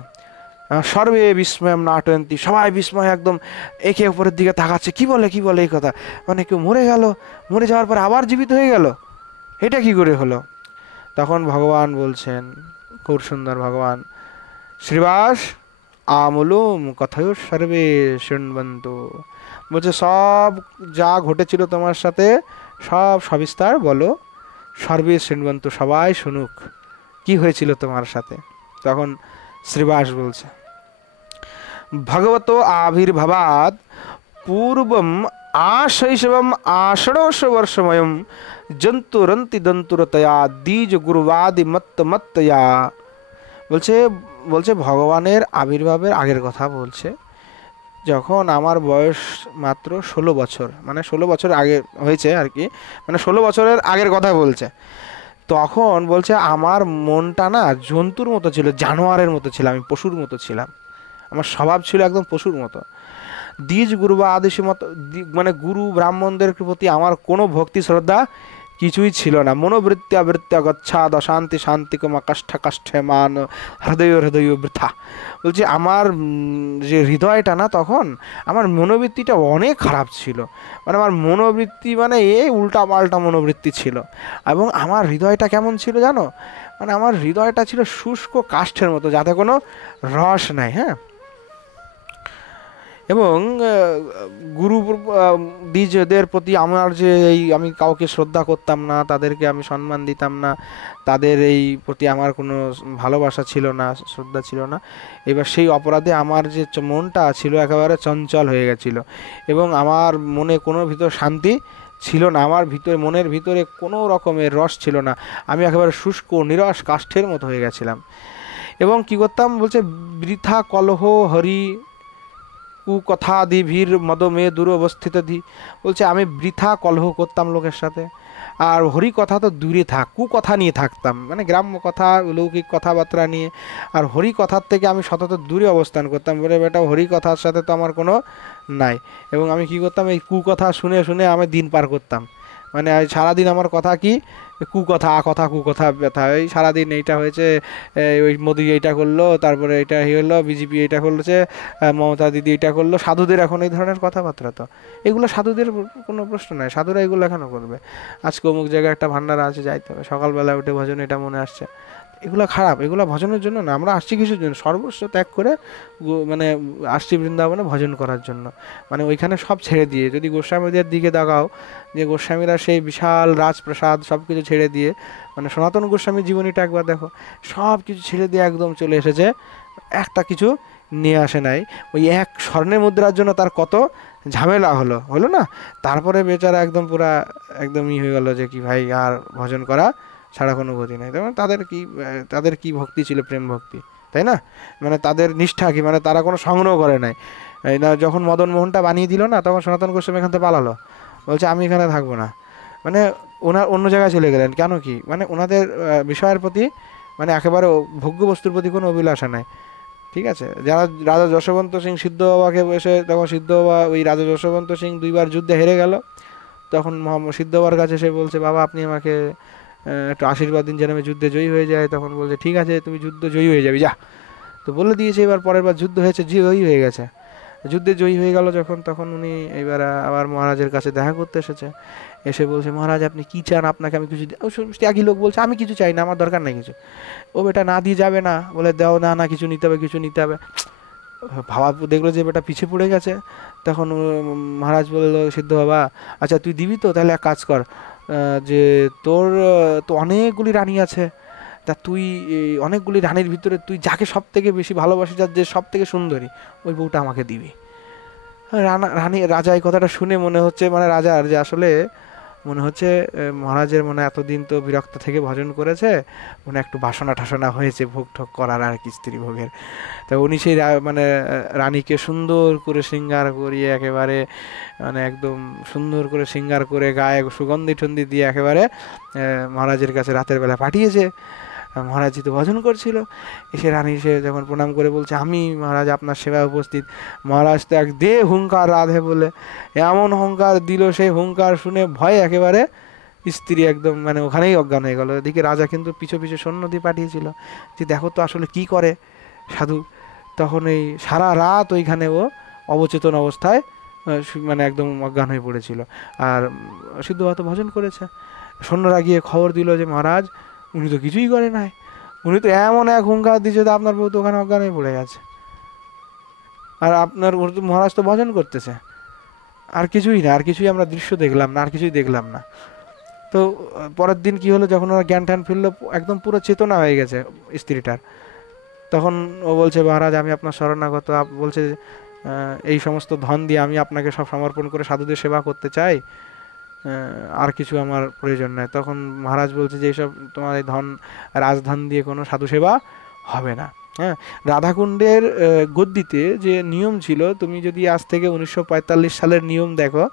সর্বে বিস্ময়ম নাটয়ন্তি, সবাই বিস্ময় একদম একে অপরের দিকে তাকাচ্ছে, কি বলে কি বলে এই কথা, মানে কেউ মরে গেল, মরে যাওয়ার পর আবার জীবিত হয়ে গেল, এটা কি করে হলো? তখন ভগবান বলছেন, খুব সুন্দর ভগবান, শ্রীবাস আমূলম কথায়ু সর্বে শৃণবন্তু, বলছে সব যা ঘটেছিল তোমার সাথে সব সবিস্তার বলো, সর্বে শৃণবন্তু, সবাই শুনুক কি হয়েছিল তোমার সাথে। তখন শ্রীবাস বলছে ভগবত আবির্ভাবাৎ পূর্বম আশৈশবম আষাঢ়োষ বর্ষময়ম জন্তুরন্তি দন্তুরতয়া দ্বিজ গুরুবাদি মত্ত মত্তয়া। বলছে বলছে ভগবানের আবির্ভাবের আগের কথা বলছে, যখন আমার বয়স মাত্র 16 বছর, মানে 16 বছর আগে হয়েছে আর কি, মানে 16 বছরের আগের কথা বলছে, তখন বলছে আমার মনটা না জন্তুর মতো ছিল, জানোয়ারের মতো ছিল, আমি পশুর মতো ছিলাম, আমার স্বভাব ছিল একদম পশুর মতো। দ্বিজ গুরু বা আদেশী মতো, মানে গুরু ব্রাহ্মণদের প্রতি আমার কোনো ভক্তি শ্রদ্ধা কিছুই ছিল না। মনোবৃত্তিয়া বৃত্তিয়া গচ্ছাদ অশান্তি শান্তিকমা কষ্ঠ কষ্ঠে মান হৃদয় হৃদয় বৃথা। বলছি আমার যে হৃদয়টা না, তখন আমার মনোবৃত্তিটা অনেক খারাপ ছিল, মানে আমার মনোবৃত্তি মানে এই উল্টা পাল্টা মনোবৃত্তি ছিল। এবং আমার হৃদয়টা কেমন ছিল জানো, মানে আমার হৃদয়টা ছিল শুষ্ক কাষ্ঠের মতো, যাতে কোনো রস নাই। হ্যাঁ, এবং গুরু দ্বিজদের প্রতি আমার যে এই আমি কাউকে শ্রদ্ধা করতাম না, তাদেরকে আমি সম্মান দিতাম না, তাদের এই প্রতি আমার কোনো ভালোবাসা ছিল না, শ্রদ্ধা ছিল না। এবার সেই অপরাধে আমার যে মনটা ছিল একেবারে চঞ্চল হয়ে গেছিল, এবং আমার মনে কোনো ভিতর শান্তি ছিল না, আমার ভিতরে মনের ভিতরে কোনো রকমের রস ছিল না, আমি একেবারে শুষ্ক নিরস কাষ্ঠের মতো হয়ে গেছিলাম। এবং কী করতাম বলছে, বৃথা কলহ হরি কুকথাদি ভীর মদমে দুরবস্থিত ধি। বলছে আমি বৃথা কলহ করতাম লোকের সাথে, আর হরি কথা তো দূরে থাক, কুকথা নিয়ে থাকতাম, মানে গ্রাম্য কথা লৌকিক কথাবার্তা নিয়ে, আর হরি কথার থেকে আমি সতত দূরে অবস্থান করতাম, বলে বেটা হরি কথার সাথে তো আমার কোনো নাই। এবং আমি কি করতাম, এই কুকথা শুনে শুনে আমি দিন পার করতাম, মানে সারাদিন আমার কথা কি কুকথা কথা কুকথা ব্যথা, এই সারাদিন এইটা হয়েছে, ওই মোদি এইটা করলো, তারপরে এটা হলো, বিজেপি এইটা করছে, মমতা দিদি এইটা করলো। সাধুদের এখন এই ধরনের কথাবার্তা, তো এগুলো সাধুদের কোনো প্রশ্ন নয়, সাধুরা এগুলো এখনও করবে। আজকে অমুক জায়গায় একটা ভান্ডারা আছে, যাইতে হবে, সকালবেলা উঠে ভজন এটা মনে আসছে, এগুলো খারাপ, এগুলো ভজনের জন্য না, আমরা আসছি কিছুর জন্য, সর্বস্ব ত্যাগ করে মানে আসছি বৃন্দাবনে ভজন করার জন্য। মানে ওইখানে সব ছেড়ে দিয়ে, যদি গোস্বামীদের দিকে দেখাও, যে গোস্বামীরা সেই বিশাল রাজপ্রাসাদ সব কিছু ছেড়ে দিয়ে, মানে সনাতন গোস্বামীর জীবনীটা একবার দেখো, সব কিছু ছেড়ে দিয়ে একদম চলে এসেছে, একটা কিছু নিয়ে আসে নাই। ওই এক স্বর্ণের মুদ্রার জন্য তার কত ঝামেলা হলো হলো না, তারপরে বেচারা একদম পুরা একদম হয়ে গেল যে কি ভাই আর ভজন করা ছাড়া কোনো গতি নেই। তেমন তাদের কি ভক্তি ছিল, প্রেম ভক্তি, তাই না? মানে তাদের নিষ্ঠা কি, মানে তারা কোনো সংগ্রহ করে নাই। এই না, যখন মদন মোহনটা বানিয়ে দিল না, তখন সনাতন গোস্বামী এখান থেকে পালালো, বলছে আমি এখানে থাকবো না, মানে ওনার অন্য জায়গায় চলে গেলেন। কেন কি, মানে ওনাদের বিষয়ের প্রতি, মানে একেবারে ভোগ্য বস্তুর প্রতি কোনো অভিলাষা নাই। ঠিক আছে, যারা রাজা যশবন্ত সিং সিদ্ধ বাবাকে বসে, তখন সিদ্ধ বাবা ওই রাজা যশবন্ত সিং 2বার যুদ্ধে হেরে গেল, তখন সিদ্ধ বাবার কাছে সে বলছে বাবা আপনি আমাকে একটু আশীর্বাদ দিন যেন আমি যুদ্ধে জয়ী হয়ে যায়। তখন বলছে ঠিক আছে তুমি যুদ্ধ জয়ী হয়ে যাবি যা, তো বলে দিয়েছে। এবার পরের বার যুদ্ধ হয়েছে, জয়ী হয়ে গেছে, যুদ্ধে জয়ী হয়ে গেল যখন, তখন উনি এবার আবার মহারাজের কাছে দেখা করতে এসেছে, এসে বলছে মহারাজ আপনি কি চান, আপনাকে আমি কিছু, একই লোক বলছে আমি কিছু চাই না, আমার দরকার নাই কিছু। ও বেটা না দিয়ে যাবে না, বলে দাও, না না কিছু নিতে হবে, কিছু নিতে হবে। ভাবা দেখলো যে বেটা পিছে পড়ে গেছে। তখন মহারাজ বলল, সিদ্ধ বাবা আচ্ছা তুই দিবি তো, তাহলে এক কাজ কর, যে তোর তো অনেকগুলি রানী আছে, তা তুই অনেকগুলি রানীর ভিতরে তুই যাকে সব থেকে বেশি ভালোবাসি, যার যে সব থেকে সুন্দরী, ওই বউটা আমাকে দিবি। রানী রাজা এই কথাটা শুনে মনে হচ্ছে, মানে রাজার যে আসলে মনে হচ্ছে মহারাজের মনে এতদিন তো বিরক্ত থেকে ভজন করেছে, মনে একটু বাসনা ঠাসনা হয়েছে ভোগ ঠোক করার আর কি, স্ত্রী ভোগের। তা উনি সেই মানে রানীকে সুন্দর করে শৃঙ্গার করিয়ে একেবারে, মানে একদম সুন্দর করে শৃঙ্গার করে গায়ে সুগন্ধি টন্ধি দিয়ে একেবারে মহারাজের কাছে রাতের বেলা পাঠিয়েছে। মহারাজজি তো ভজন করছিল, এসে রানী সে যখন প্রণাম করে বলছে, আমি মহারাজ আপনার সেবায় উপস্থিত। মহারাজ তো এক দে হুঙ্কার রাধে বলে এমন হুঙ্কার দিল, সেই হুঙ্কার শুনে ভয়ে একেবারে স্ত্রী একদম মানে ওখানেই অজ্ঞান হয়ে গেল। এদিকে রাজা কিন্তু পিছু পিছু সৈন্য দিয়ে পাঠিয়েছিল যে দেখো তো আসলে কি করে সাধু। তখন এই সারা রাত ওইখানে ও অবচেতন অবস্থায় মানে একদম অজ্ঞান হয়ে পড়েছিল। আর সিদ্ধবাত ভজন করেছে। সৈন্যরা গিয়ে খবর দিল যে মহারাজ উনি তো কিছুই করে নাই, উনি তো এমন এক হুঙ্কার দিয়েছে, তো আপনার বউ তো ওখানে অজ্ঞান হয়ে পড়ে গেছে, আর আপনার মহারাজ তো ভজন করতেছে। আর কিছুই না, আর কিছুই আমরা দৃশ্য দেখলাম না, আর কিছুই দেখলাম না। তো পরের দিন কি হলো, যখন ওরা জ্ঞান ট্যান ফিরলো, একদম পুরো চেতনা হয়ে গেছে স্ত্রীটার। তখন ও বলছে মহারাজ আমি আপনার শরণাগত। বলছে এই সমস্ত ধন দিয়ে আমি আপনাকে সব সমর্পণ করে সাধুদের সেবা করতে চাই, আর কিছু আমার প্রয়োজন নাই। তখন মহারাজ বলছে যে এইসব তোমার এই ধন রাজধন দিয়ে কোনো সাধু সেবা হবে না। হ্যাঁ, রাধাকুণ্ডের গদ্দিতে যে নিয়ম ছিল, তুমি যদি আজ থেকে 1945 সালের নিয়ম দেখো,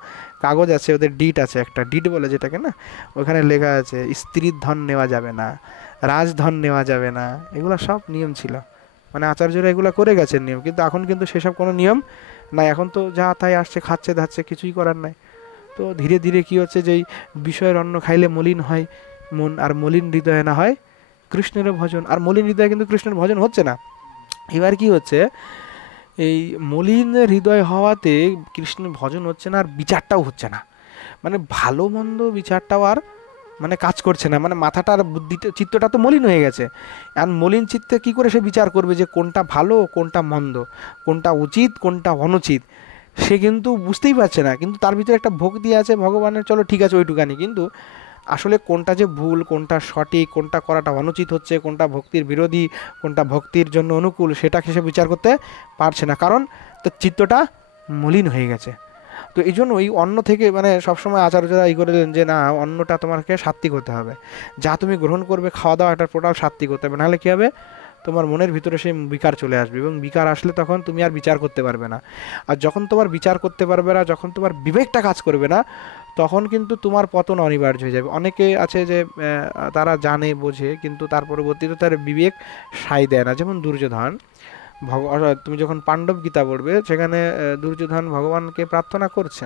কাগজ আছে ওদের, ডিট আছে একটা, ডিট বলে যেটাকে না, ওখানে লেখা আছে স্ত্রীর ধন নেওয়া যাবে না, রাজধন নেওয়া যাবে না, এগুলো সব নিয়ম ছিল। মানে আচার্যরা এগুলো করে গেছেন নিয়ম, কিন্তু এখন কিন্তু সেসব কোনো নিয়ম নাই। এখন তো যা তাই আসছে, খাচ্ছে ধাচ্ছে, কিছুই করার নাই। তো ধীরে ধীরে কি হচ্ছে, যে এই বিষয়ের অন্ন খাইলে মলিন হয় মন, আর মলিন হৃদয়ে না হয় কৃষ্ণের ভজন। আর মলিন হৃদয়ে কিন্তু কৃষ্ণের ভজন হচ্ছে না। এবার কি হচ্ছে, এই মলিন হৃদয় হওয়াতে কৃষ্ণের ভজন হচ্ছে না, আর বিচারটাও হচ্ছে না। মানে ভালো মন্দ বিচারটাও আর মানে কাজ করছে না, মানে মাথাটার বুদ্ধিটা চিত্তটা তো মলিন হয়ে গেছে। আর মলিন চিত্তে কি করে সে বিচার করবে যে কোনটা ভালো কোনটা মন্দ, কোনটা উচিত কোনটা অনুচিত, সে কিন্তু বুঝতেই পারছে না। কিন্তু তার ভিতরে একটা ভক্তি আছে ভগবানের, চলো ঠিক আছে ওইটুকানি, কিন্তু আসলে কোনটা যে ভুল কোনটা সঠিক, কোনটা করাটা অনুচিত হচ্ছে, কোনটা ভক্তির বিরোধী, কোনটা ভক্তির জন্য অনুকূল, সেটাকে সে বিচার করতে পারছে না, কারণ তার চিত্তটা মলিন হয়ে গেছে। তো এই জন্য ওই অন্ন থেকে মানে সবসময় আচার্যরা এই করে দেন যে না, অন্নটা তোমাকে সাত্বিক হতে হবে, যা তুমি গ্রহণ করবে খাওয়া দাওয়া একটা টোটাল সাত্বিক হতে হবে, নাহলে কী হবে, তোমার মনের ভিতরে সেই বিকার চলে আসবে, এবং বিকার আসলে তখন তুমি আর বিচার করতে পারবে না। আর যখন তোমার বিচার করতে পারবে না, যখন তোমার বিবেকটা কাজ করবে না, তখন কিন্তু তোমার পতন অনিবার্য হয়ে যাবে। অনেকে আছে যে তারা জানে বোঝে, কিন্তু তার পরবর্তীতে তার বিবেক সায় দেয় না। যেমন দুর্যোধন, তুমি যখন পাণ্ডব গীতা পড়বে, সেখানে দুর্যোধন ভগবানকে প্রার্থনা করছে,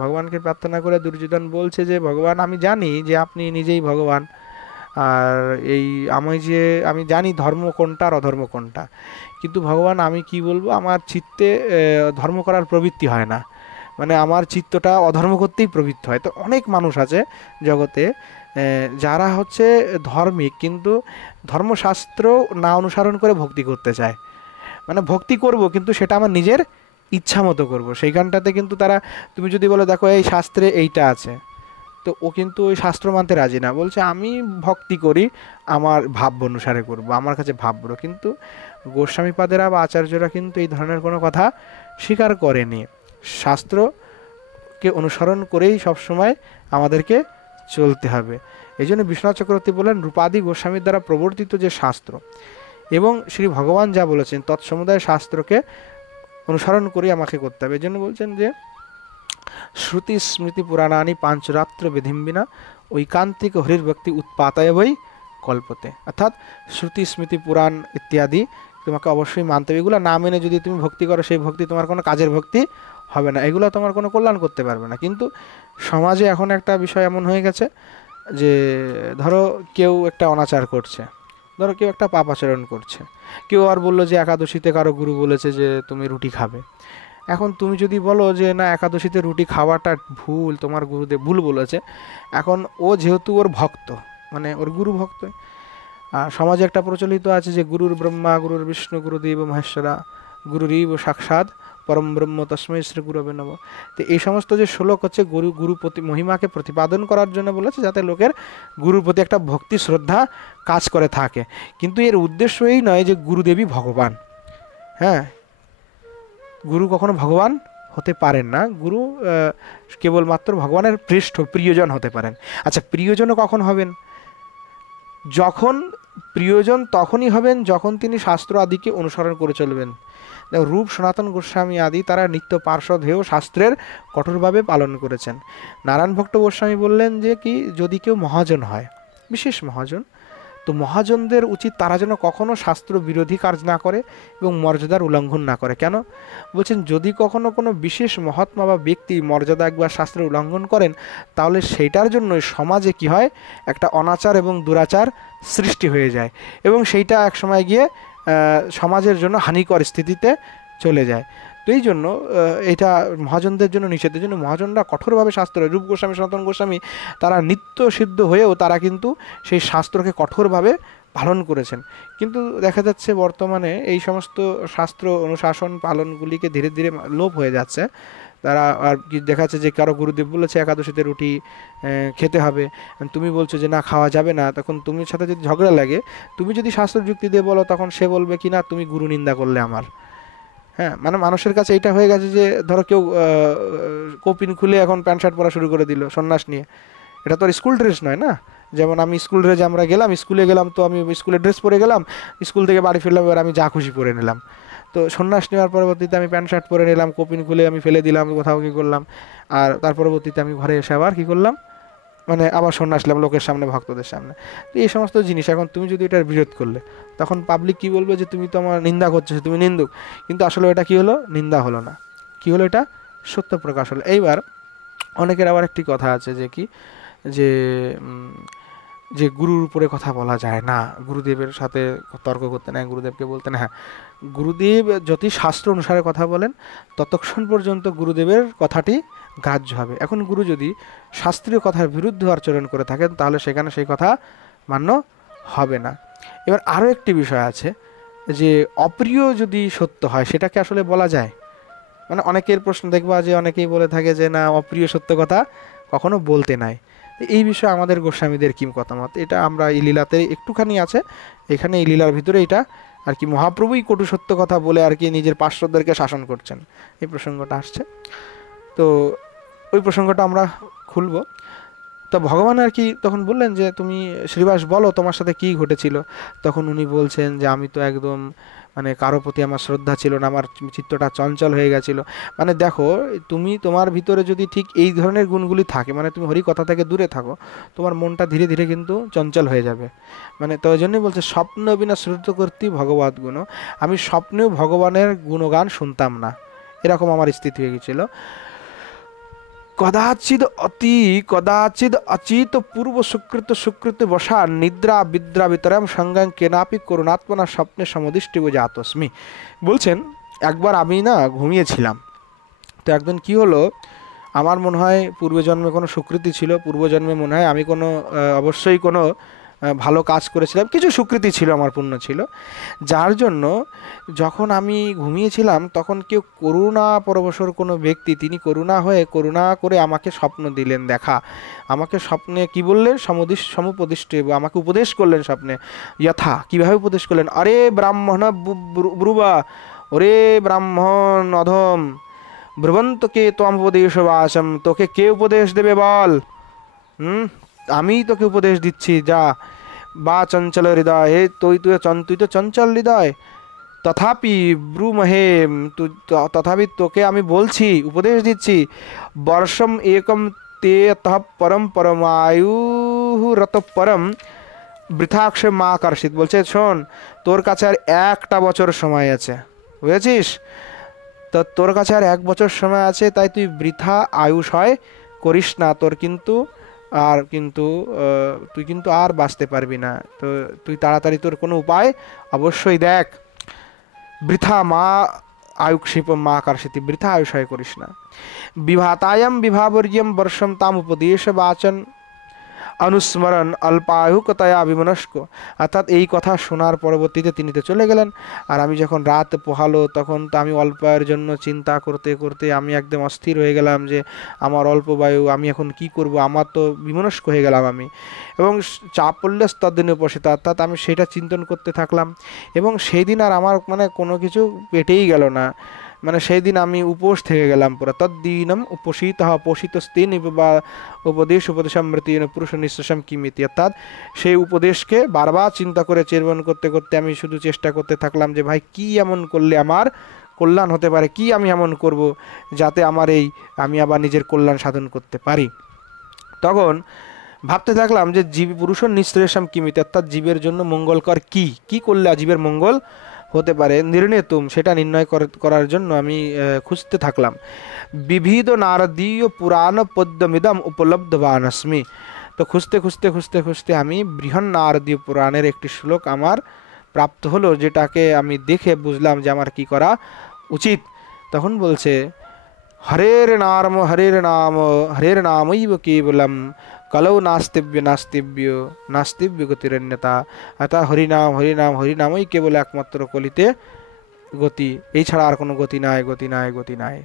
ভগবানকে প্রার্থনা করে দুর্যোধন বলছে যে ভগবান আমি জানি যে আপনি নিজেই ভগবান, আর এই আমি জানি ধর্ম কোনটা আর অধর্ম কোনটা, কিন্তু ভগবান আমি কি বলবো, আমার চিত্তে ধর্ম করার প্রবৃত্তি হয় না, মানে আমার চিত্তটা অধর্ম করতেই প্রবৃত্ত হয়। তো অনেক মানুষ আছে জগতে যারা হচ্ছে ধর্মিক, কিন্তু ধর্মশাস্ত্র না অনুসরণ করে ভক্তি করতে চায়। মানে ভক্তি করব কিন্তু সেটা আমার নিজের ইচ্ছা মতো করবো, সেইখানটাতে কিন্তু তারা, তুমি যদি বলো দেখো এই শাস্ত্রে এইটা আছে, তো ও কিন্তু ওই শাস্ত্র মানতে রাজি না, বলছে আমি ভক্তি করি আমার ভাব অনুসারে করব, আমার কাছে ভাববো। কিন্তু গোস্বামীপাদেরা বা আচার্যরা কিন্তু এই ধরনের কোনো কথা স্বীকার করেনি। শাস্ত্রকে অনুসরণ করেই সবসময় আমাদেরকে চলতে হবে। এই জন্য বিশ্বনাথ চক্রবর্তী বলেন, রূপাদি গোস্বামীর দ্বারা প্রবর্তিত যে শাস্ত্র এবং শ্রী ভগবান যা বলেছেন তৎসমুদায় শাস্ত্রকে অনুসরণ করে আমাকে করতে হবে। এই জন্য বলছেন যে শ্রুতি স্মৃতি পুরাণানি পাঞ্চরাত্র বিধিম্বিনা ঐকান্তিক হরির ভক্তি উৎপাতায় বই কল্পতে। অর্থাৎ শ্রুতি স্মৃতি পুরাণ ইত্যাদি তোমাকে অবশ্যই মানতে হবে। এগুলো না মেনে যদি তুমি ভক্তি করো, সেই ভক্তি তোমার কোনো কাজের ভক্তি হবে না, এগুলো তোমার কোনো কল্যাণ করতে পারবে না। কিন্তু সমাজে এখন একটা বিষয় এমন হয়ে গেছে যে ধরো কেউ একটা অনাচার করছে, ধরো কেউ একটা পাপ আচরণ করছে, কেউ আর বললো যে একাদশীতে কারো গুরু বলেছে যে তুমি রুটি খাবে। এখন তুমি যদি বলো যে না একাদশীতে রুটি খাওয়াটা ভুল, তোমার গুরুদেব ভুল বলেছে, এখন ও যেহেতু ওর ভক্ত, মানে ওর গুরু ভক্ত, আর সমাজে একটা প্রচলিত আছে যে গুরুর ব্রহ্মা গুরুর বিষ্ণু গুরুদেব মহেশ্বরা গুরুরীব সাক্ষাৎ পরম ব্রহ্ম তস্মৈ শ্রী গুরবে নমঃ। তো এই সমস্ত যে শ্লোক হচ্ছে গুরুপতি মহিমাকে প্রতিপাদন করার জন্য বলেছে, যাতে লোকের গুরুর প্রতি একটা ভক্তি শ্রদ্ধা কাজ করে থাকে। কিন্তু এর উদ্দেশ্য এই নয় যে গুরুদেবই ভগবান। হ্যাঁ, গুরু কখনো ভগবান হতে পারেন না। গুরু কেবলমাত্র ভগবানের প্রিয়জন হতে পারেন। আচ্ছা, প্রিয়জনও কখন হবেন? যখন প্রিয়জন তখনই হবেন যখন তিনি শাস্ত্র আদিকে অনুসরণ করে চলবেন। রূপ সনাতন গোস্বামী আদি তারা নিত্য পার্ষদ হয়েও শাস্ত্রের কঠোরভাবে পালন করেছেন। নারায়ণ ভট্ট গোস্বামী বললেন যে কি, যদি কেউ মহাজন হয়, বিশেষ মহাজন, তো মহাজনদের উচিত তারা যেন কখনো শাস্ত্র বিরোধী কাজ না করে এবং মর্যাদার উল্লঙ্ঘন না করে। কেন বলছেন, যদি কখনো কোনো বিশেষ মহাত্মা বা ব্যক্তি মর্যাদা একবার শাস্ত্রের উল্লঙ্ঘন করেন, তাহলে সেইটার জন্যই সমাজে কি হয়, একটা অনাচার এবং দুরাচার সৃষ্টি হয়ে যায় এবং সেইটা এক সময় গিয়ে সমাজের জন্য হানিকর স্থিতিতে চলে যায়। তো এই জন্য এটা মহাজনদের জন্য নিষেধের জন্য মহাজনরা কঠোরভাবে শাস্ত্র, রূপ গোস্বামী সনাতন গোস্বামী তারা নিত্য সিদ্ধ হয়েও তারা কিন্তু সেই শাস্ত্রকে কঠোরভাবে পালন করেছেন। কিন্তু দেখা যাচ্ছে বর্তমানে এই সমস্ত শাস্ত্র অনুশাসন পালনগুলিকে ধীরে ধীরে লোপ হয়ে যাচ্ছে। তারা আর কি দেখা যাচ্ছে যে কারো গুরুদেব বলেছে একাদশীতে রুটি খেতে হবে, তুমি বলছো যে না খাওয়া যাবে না, তখন তুমি সাথে যদি ঝগড়া লাগে, তুমি যদি শাস্ত্র যুক্তি দিয়ে বলো, তখন সে বলবে কি না তুমি গুরু নিন্দা করলে আমার। হ্যাঁ, মানে মানুষের কাছে এইটা হয়ে গেছে যে ধরো কেউ কপিন খুলে এখন প্যান্ট শার্ট পরা শুরু করে দিল সন্ন্যাস নিয়ে, এটা তো আর স্কুল ড্রেস নয় না। যেমন আমি স্কুল ড্রেস, আমরা গেলাম স্কুলে গেলাম, তো আমি স্কুলের ড্রেস পরে গেলাম, স্কুল থেকে বাড়ি ফিরলাম, এবার আমি যা খুশি পরে নিলাম। তো সন্ন্যাস নেওয়ার পরবর্তীতে আমি প্যান্ট শার্ট পরে নিলাম, কপিন খুলে আমি ফেলে দিলাম কোথাও, কী করলাম, আর তার পরবর্তীতে আমি ঘরে এসে আবার কী করলাম, মানে আবার সন্ন্যাস নিলাম লোকের সামনে, ভক্তদের সামনে। তো এই সমস্ত জিনিস এখন তুমি যদি এটার বিরোধ করলে, তখন পাবলিক কি বলবে যে তুমি তো আমার নিন্দা করছো, তুমি নিন্দুক। কিন্তু আসলে এটা কি হলো, নিন্দা হলো না, কি হলো, এটা সত্য প্রকাশ হলো। এইবার অনেকের আবার একটি কথা আছে যে কি, যে যে গুরুর উপরে কথা বলা যায় না, গুরুদেবের সাথে তর্ক করতে না, গুরুদেবকে বলতে না। হ্যাঁ, গুরুদেব যদি শাস্ত্র অনুসারে কথা বলেন, ততক্ষণ পর্যন্ত গুরুদেবের কথাটি গ্রাহ্য হবে। এখন গুরু যদি শাস্ত্রীয় কথার বিরুদ্ধে আচরণ করে থাকেন, তাহলে সেখানে সেই কথা মান্য হবে না। এবার আরও একটি বিষয় আছে যে অপ্রিয় যদি সত্য হয়, সেটাকে আসলে বলা যায়। মানে অনেকের প্রশ্ন দেখবা যে অনেকেই বলে থাকে যে না, অপ্রিয় সত্য কথা কখনো বলতে নাই। এই বিষয়ে আমাদের গোস্বামীদের কি মতামত, এটা আমরা এই লীলাতে একটুখানি আছে, এখানে এই লীলার ভিতরে এটা আর কি মহাপ্রভুই কটু সত্য কথা বলে আর কি নিজের পার্শ্বদেরকে শাসন করছেন, এই প্রসঙ্গটা আসছে। তো ওই প্রসঙ্গটা আমরা খুলব। তো ভগবান আর কি তখন বললেন যে তুমি শ্রীবাস বলো তোমার সাথে কি ঘটেছিল। তখন উনি বলছেন যে আমি তো একদম মানে কারো প্রতি আমার শ্রদ্ধা ছিল না, আমার চিত্তটা চঞ্চল হয়ে গেছিলো। মানে দেখো, তুমি তোমার ভিতরে যদি ঠিক এই ধরনের গুণগুলি থাকে, মানে তুমি হরি কথা থেকে দূরে থাকো, তোমার মনটা ধীরে ধীরে কিন্তু চঞ্চল হয়ে যাবে। মানে তো ওই জন্যই বলছে স্বপ্ন বিনা শ্রুত কর্তৃ ভগবত গুণ, আমি স্বপ্নেও ভগবানের গুণগান শুনতাম না, এরকম আমার স্থিতি হয়ে গেছিলো। কদাচিদ অচিত পূর্ব সুকৃত বসা নিদ্রা বিদ্রা বিতরাম সঙ্গাং কেনাপি করুণাত্মনা স্বপ্নে সমদিষ্টি জাতস্মি। বলছেন একবার আমি না ঘুমিয়েছিলাম, তো একদিন কি হলো, আমার মনে হয় পূর্বজন্মে কোনো সুকৃতি ছিল, পূর্বজন্মে মনে হয় আমি কোনো অবশ্যই কোনো ভালো কাজ করেছিলাম, কিছু সুকৃতি ছিল, আমার পুণ্য ছিল, যার জন্য যখন আমি ঘুমিয়েছিলাম তখন কেউ করুণা পরবশর কোনো ব্যক্তি, তিনি করুণা করে আমাকে স্বপ্ন দিলেন, দেখা আমাকে স্বপ্নে কি বললেন, সমুপদিষ্ট, আমাকে উপদেশ করলেন স্বপ্নে। যথা, কীভাবে উপদেশ করলেন, আরে ব্রাহ্মণ ব্রুবা, ওরে ব্রাহ্মণ অধম, ব্রুবন্তকে ত্বম উপদেশ বাসম, তোকে কে উপদেশ দেবে বল, আমি তোকে উপদেশ দিচ্ছি, যা। বা চঞ্চল হৃদয়, হে তুই তো চঞ্চল হৃদয়, তথাপি ব্রুমহে, তথাপি তোকে আমি বলছি, উপদেশ দিচ্ছি, বর্ষম একম তে তহ পরম পরমায়ু রত পরম বৃথাক্ষ মা আকর্ষিত। বলছে শোন, তোর কাছে আর একটা বছর সময় আছে, বুঝেছিস তো, তোর কাছে আর 1 বছর সময় আছে, তাই তুই বৃথা আয়ুষয় করিস না, তোর কিন্তু তুই কিন্তু আর বাঁচতে পারবি না, তো তুই তাড়াতাড়ি তোর কোনো উপায় অবশ্যই দেখ। বৃথা মা আয়ুক্ষিপ মা আকর্ষিতি, বৃথা আয়ুষয় করিস না। বিভাতায়াম বিভাবর্যম বর্ষম তাম উপদেশ বাচন, অনুস্মরণ অল্পায়ুকতয়া বিমনস্ক। অর্থাৎ এই কথা শোনার পরবর্তীতে তিনি তো চলে গেলেন, আর আমি যখন রাত পোহালো তখন তো আমি অল্প আয়ের জন্য চিন্তা করতে করতে আমি একদম অস্থির হয়ে গেলাম যে আমার অল্প বায়ু, আমি এখন কি করব, আমার তো বিমনস্ক হয়ে গেলাম আমি। এবং চাপল্যস তদ্দিনে উপস্থিত, অর্থাৎ আমি সেটা চিন্তন করতে থাকলাম, এবং সেই দিন আর আমার মানে কোনো কিছু পেটেই গেল না, মানে সেই দিন আমি উপোস থেকে গেলাম পুরো। তদ্দিনম উপসিত পোষিতস্তিন বা উপদেশামৃতি পুরুষ নিঃশ্বাসম কিমিতি, অর্থাৎ সেই উপদেশকে বারবার চিন্তা করে চেরবন করতে করতে আমি শুধু চেষ্টা করতে থাকলাম যে ভাই কি এমন করলে আমার কল্যাণ হতে পারে, কি আমি এমন করব যাতে আমার এই আমি আবার নিজের কল্যাণ সাধন করতে পারি। তখন ভাবতে থাকলাম যে জীব পুরুষ নিঃশ্রেষম কিমিতি, অর্থাৎ জীবের জন্য মঙ্গলকর কি, কি করলে জীবের মঙ্গল হতে পারে, নির্ণেতুম, সেটা নির্ণয় করার জন্য আমি খুঁজতে থাকলাম। বিবিধ নারদীয় পুরাণ পদ্যমিদম উপলব্ধবান अस्मि। তো খুঁজতে খুঁজতে খুঁজতে খুঁজতে আমি বৃহৎ নারদীয় পুরাণের একটি শ্লোক আমার প্রাপ্ত হলো, যেটাকে আমি দেখে বুঝলাম যে আমার কি করা উচিত। তখন বলছে হরের নামৈব কেবলম কলৌ নাস্তিব্য নাস্তিব্য নাস্তিব্য গতিরন্যতা। অর্থাৎ হরিনাম হরিনাম হরিনামই কেবল একমাত্র কলিতে গতি, এই ছাড়া আর কোনো গতি নাই, গতি নাই, গতি নাই।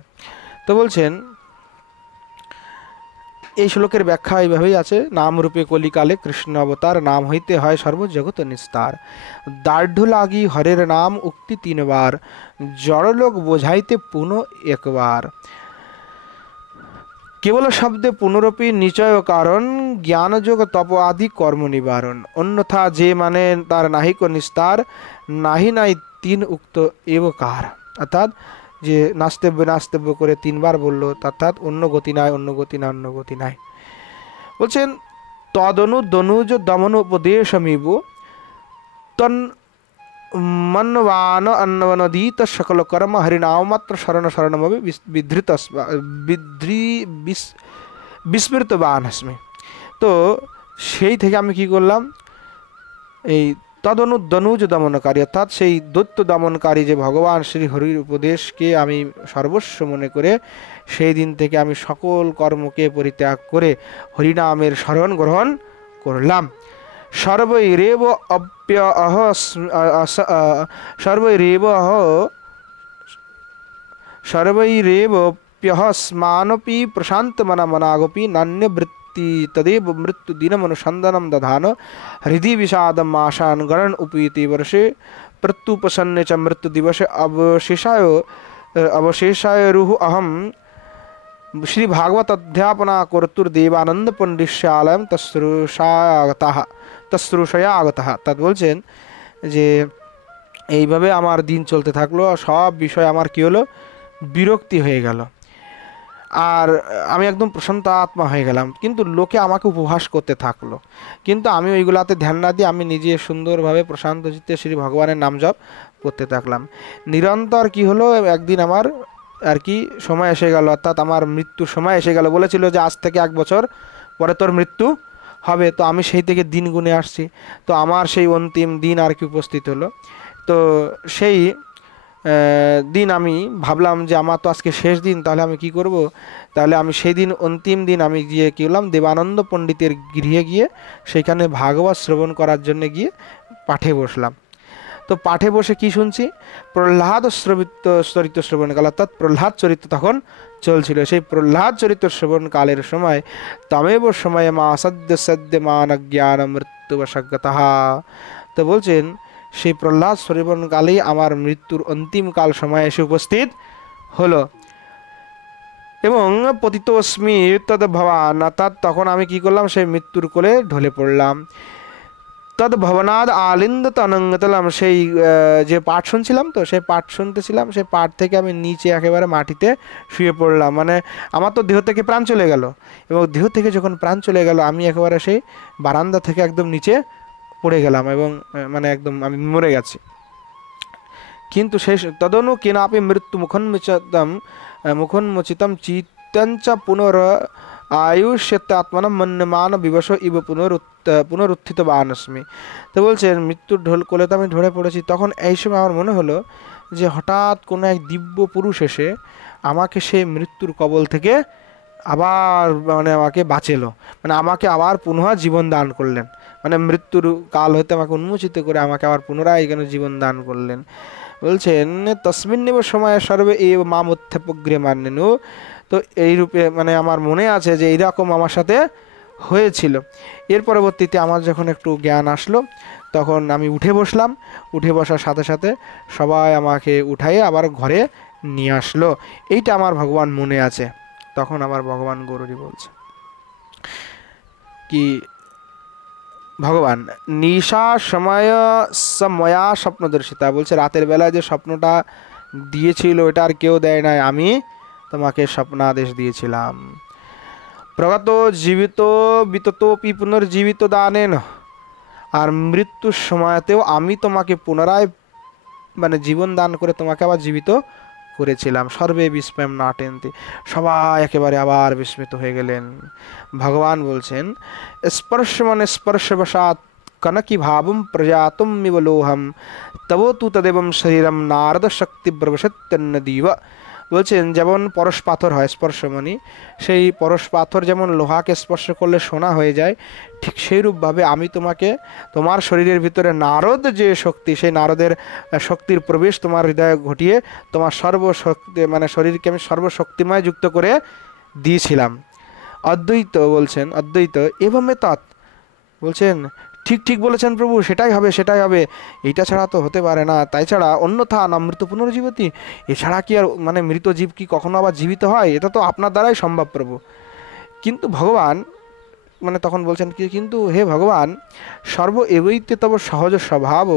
তো বলছেন এই শ্লোকের ব্যাখ্যা এইভাবেই আছে, নামরূপে কলিকালে কৃষ্ণ অবতার, নাম হইতে হয় সর্বজগৎ নিস্তার। দার্ঢ্য লাগি হরের নাম উক্তি 3 বার, জড়লোক বোঝাইতে পুনঃ একবার। কেবল শব্দে পুনরপি নিচয় কারণ, জ্ঞানযোগ তপ আদি কর্ম নিবারণ। অন্যথা যে মানে তার নাহিক নিস্তার, নাহি নাই 3 উক্ত এবকার। অর্থাৎ যে নাস্তিব্য নাস্তিব্য করে 3 বার বললো, অর্থাৎ অন্য গতি নাই, অন্য গতি নাই, অন্য গতি নাই। বলছেন তদনু দনুজ দমন উপদেশমিব তন মন্বান অন্নবনদীত সকল কর্ম হরিনাম মাত্র শরণ শরণমবি বিধৃত বিস্মৃতবান अस्मि। তো সেই থেকে আমি কি করলাম, এই তদনুজ দমনকারী, অর্থাৎ সেই দৈত্য দমনকারী যে ভগবান শ্রী হরির উপদেশকে আমি সর্বস্ব মনে করে সেই দিন থেকে আমি সকল কর্মকে পরিত্যাগ করে হরিনামের শরণ গ্রহণ করলাম। সর্বৈরেব অপ্যহ সর্বৈরেবপ্যহস্মানপি প্রশান্ত মনাগপি নান্যবৃত্তি তদেব মৃত্যু দিনমনুসন্ধানম দধান হৃदि विषादम आशान गणन उपीति वर्षे प्रत्युपसन्न च मृत्यु दिवसे अवशेषाय रुह अहम श्री भागवत अध्यापना कर्तुर्देवानंद पंडिश्यालयम তশ্রুষয়া আগতः। তা বলছেন যে এইভাবে আমার দিন চলতে থাকলো, সব বিষয় আমার কি হলো, বিরক্তি হয়ে গেল, আর আমি একদম প্রশান্ত আত্মা হয়ে গেলাম। কিন্তু লোকে আমাকে উপহাস করতে থাকলো, কিন্তু আমি ওইগুলাতে ধ্যান না দিয়ে আমি নিজে সুন্দরভাবে প্রশান্ত চিত্তে শ্রী ভগবানের নাম জপ করতে থাকলাম। নিরন্তর কি হলো, একদিন আমার আর কি সময় এসে গেল, অর্থাৎ আমার মৃত্যুর সময় এসে গেল। বলেছিল যে আজ থেকে 1 বছর পরে তোর মৃত্যু হবে, তো আমি সেই থেকে দিন গুনে আসছি। তো আমার সেই অন্তিম দিন আর কি উপস্থিত হলো। তো সেই দিন আমি ভাবলাম যে আমার তো আজকে শেষ দিন, তাহলে আমি কি করব, তাহলে আমি সেই দিন অন্তিম দিন আমি গিয়ে কী করলাম, দেবানন্দ পণ্ডিতের গৃহে গিয়ে সেখানে ভাগবত শ্রবণ করার জন্য গিয়ে পাঠে বসলাম। তো পাঠে বসে কি শুনছি, প্রহ্লাদ চরিত্র শ্রবণকাল, অর্থাৎ প্রহ্লাদ চরিত্র তখন চলছিল। সেই প্রহ্লাদ চরিত্র শ্রবণকালের সময় তমেব সময়ে মা সদ্য মান জ্ঞান মৃত্যুবশগতঃ। তো বলছেন সেই প্রহ্লাদ শ্রবণকালেই আমার মৃত্যুর অন্তিমকাল সময় এসে উপস্থিত হলো। এবং পতিতোস্মি তদ ভবান, অর্থাৎ তখন আমি কি করলাম, সেই মৃত্যুর কোলে ঢলে পড়লাম। তদ ভবনাদ আলিন্দ তনঙ্গতলাম, সেই যে পাঠ শুনছিলাম, তো সেই পাঠ শুনতেছিলাম, সেই পাঠ থেকে আমি নিচে একেবারে মাটিতে শুয়ে পড়লাম। মানে আমার তো দেহ থেকে প্রাণ চলে গেল, এবং দেহ থেকে যখন প্রাণ চলে গেল আমি একেবারে সেই বারান্দা থেকে একদম নিচে পড়ে গেলাম, এবং মানে একদম আমি মরে গেছি। কিন্তু সেই তদনু কেনাপি মৃত্যু মুখোন্মোচিতম চিত্তঞ্চ পুনর আয়ুষ্যত্মাত্মনম মন্যমান বিবশ ইব পুনরুত্থিত বানস্মি। তো বলছেন মৃত্যুর ঢোল কোলে তো আমি ঢলে পড়েছি, তখন এই সময় আমার মনে হলো যে হঠাৎ কোনো এক দিব্য পুরুষ এসে আমাকে সেই মৃত্যুর কবল থেকে আবার মানে আমাকে বাঁচেলো, মানে আমাকে আবার পুনঃ জীবন দান করলেন, মানে মৃত্যুর কাল হতে আমাকে উন্মোচিত করে আমাকে আবার পুনরায় এখানে জীবন দান করলেন। বলছেন তসমিন্নিব সময় সর্বে এ মাম উত্থেপগ্রে মান্যনু। তো এই রূপে মানে আমার মনে আছে যে এইরকম আমার সাথে হয়েছিল। এর পরবর্তীতে আমার যখন একটু জ্ঞান আসলো তখন আমি উঠে বসলাম, উঠে বসার সাথে সাথে সবাই আমাকে উঠাইয়ে আবার ঘরে নিয়ে আসলো। এইটা আমার ভগবান মনে আছে। তখন আমার ভগবান গৌরী বলছে কি, ভগবান নিশা সময় সময়া স্বপ্নদর্শিতা, বলছে রাতের বেলায় যে স্বপ্নটা দিয়েছিল এটা আর কেউ দেয় নাই, আমি তোমাকে স্বপ্নাদেশ দিয়েছিলাম। প্রগত জীবিত বিততোপি পুনর্জীবিত দানেন, আর মৃত্যুর সময়তেও আমি তোমাকে পুনরায় মানে জীবন দান করে তোমাকে আবার জীবিত করেছিলাম। সর্বে বিস্ময়ম নাটেন্তি, সবাই একেবারে আবার বিস্মিত হয়ে গেলেন। ভগবান বলছেন স্পর্শ মানে স্পর্শবশাৎ কনকি ভাবম প্রজাতম মিবলোহম তবো তু তদেবম শরীরম নারদ শক্তি ব্রবশত্যন্নদীব। বলছেন যেমন পরশ পাথর হয় স্পর্শমণি, সেই পরশ পাথর যেমন লোহাকে স্পর্শ করলে সোনা হয়ে যায়, ঠিক সেইরূপভাবে আমি তোমাকে তোমার শরীরের ভিতরে নারদ যে শক্তি, সেই নারদের শক্তির প্রবেশ তোমার হৃদয়ে ঘটিয়ে তোমার সর্বশক্তি মানে শরীরকে আমি সর্বশক্তিময় যুক্ত করে দিয়েছিলাম। অদ্বৈত বলছেন অদ্বৈত এবং তৎ, বলছেন ঠিক ঠিক বলেছেন প্রভু, সেটাই হবে সেটাই হবে, এইটা ছাড়া তো হতে পারে না। তাই ছাড়া অন্যথা অমৃত পুনর্জীবতি, এছাড়া কি আর মানে মৃত জীব কি কখনো আবার জীবিত হয়? এটা তো আপনার দ্বারাই সম্ভব প্রভু। কিন্তু ভগবান মানে তখন বলছেন কি, কিন্তু হে ভগবান সর্ব এবৈতে তব সহজ স্বভাব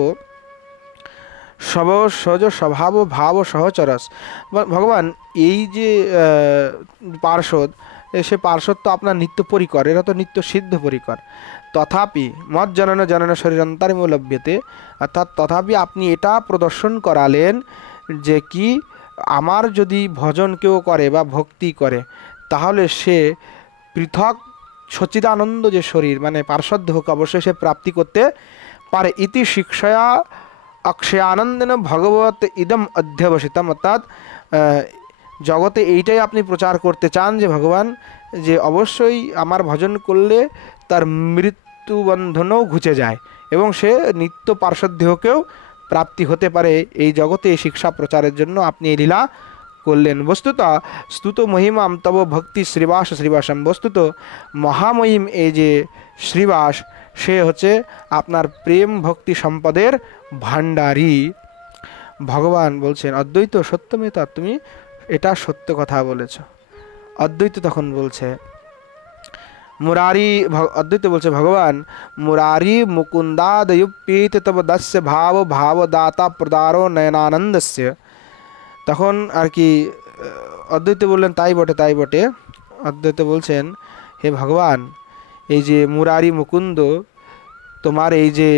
সহজ স্বভাব ভাব সহচরস। ভগবান এই যে পার্শ্বদ, সে পার্শ্বদ তো আপনার নিত্য পরিকর, এরা তো নিত্য সিদ্ধ পরিকর। তথাপি মৎ জনন জনন শরীরান্তরিম লভ্যতে, অর্থাৎ তথাপি আপনি এটা প্রদর্শন করালেন যে কি আমার যদি ভজন কেউ করে বা ভক্তি করে তাহলে সে পৃথক সচ্চিদানন্দ যে শরীর মানে পার্শ্বদ হোক অবশ্যই সে প্রাপ্তি করতে পারে। ইতি শিক্ষয়া অক্ষয়ানন্দেন ভগবত ইদম অধ্যবসিতম, অর্থাৎ জগতে এইটাই আপনি প্রচার করতে চান যে ভগবান যে অবশ্যই আমার ভজন করলে তার মৃত্যুবন্ধনও ঘুচে যায় এবং সে নিত্য পার্শ্বদেহকেও প্রাপ্তি হতে পারে। এই জগতে এই শিক্ষা প্রচারের জন্য আপনি এই লীলা করলেন। বস্তুত স্তুত মহিমাম তব ভক্তি শ্রীবাস শ্রীবাসম, বস্তুত মহামহিম এই যে শ্রীবাস সে হচ্ছে আপনার প্রেম ভক্তি সম্পদের ভাণ্ডারী। ভগবান বলছেন অদ্বৈত সত্যমেতা, তুমি এটা সত্য কথা বলেছ। অদ্বৈত তখন বলছে মুরারি, অদ্বৈত বলছে ভগবান মুরারি মুকুন্দাদয়ুপ্যেত তব দস্য ভাব ভাবদাতা প্রদারো নয়নানন্দস্য। তখন আর কি অদ্বৈত বললেন তাই বটে তাই বটে। অদ্বৈত বলছেন হে ভগবান এই যে মুরারি মুকুন্দ তোমার এই যে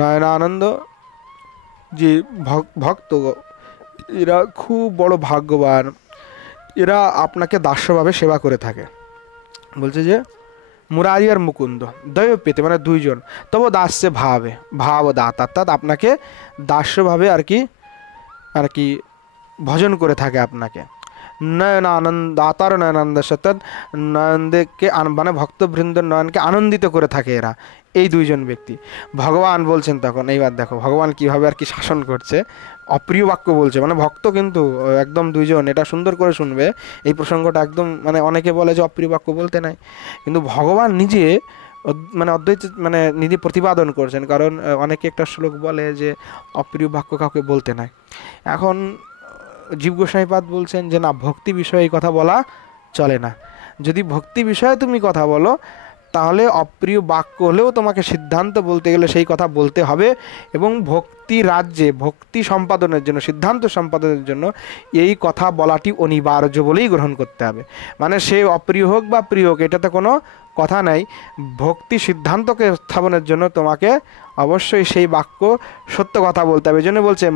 নয়নানন্দ যে ভক্ত এরা খুব বড় ভাগ্যবান, এরা আপনাকে দাস্যভাবে সেবা করে থাকে। বলছে যে মুরারি আর মুকুন্দ দয় পেতে মানে দুইজন, তবে দাস্যে ভাবে ভাব দাতা, অর্থাৎ আপনাকে দাস্যভাবে আর কি ভজন করে থাকে আপনাকে। নয়নানন্দ দাতার নয়নানন্দ অর্থাৎ নয়নকে মানে ভক্তবৃন্দ নয়নকে আনন্দিত করে থাকে এরা, এই দুইজন ব্যক্তি। ভগবান বলছেন তখন, এইবার দেখো ভগবান কিভাবে আর কি শাসন করছে, অপ্রিয় বাক্য বলছে মানে ভক্ত কিন্তু একদম দুইজন, এটা সুন্দর করে শুনবে এই প্রসঙ্গটা একদম মানে অনেকে বলে যে অপ্রিয় বাক্য বলতে নাই, কিন্তু ভগবান নিজে মানে অদ্বৈত মানে নিজে প্রতিপাদন করছেন। কারণ অনেকে একটা শ্লোক বলে যে অপ্রিয় বাক্য কাউকে বলতে নাই। এখন জীব গোস্বামীপাদ বলছেন যে না, ভক্তি বিষয়ে এই কথা বলা চলে না। যদি ভক্তি বিষয়ে তুমি কথা বলো তাহলে অপ্রিয় বাক্য হলেও তোমাকে সিদ্ধান্ত বলতে গেলে সেই কথা বলতে হবে, এবং ভক্তি রাজ্যে ভক্তি সম্পাদনের জন্য সিদ্ধান্ত সম্পাদনের জন্য এই কথা বলাটি অনিবার্য বলেই গ্রহণ করতে হবে। মানে সে অপ্রিয় হোক বা প্রিয় হোক এটাতে কোনো কথা নাই, ভক্তি সিদ্ধান্তকে স্থাপনের জন্য তোমাকে অবশ্যই সেই বাক্য সত্য কথা বলতে হবে। এই জন্য বলছে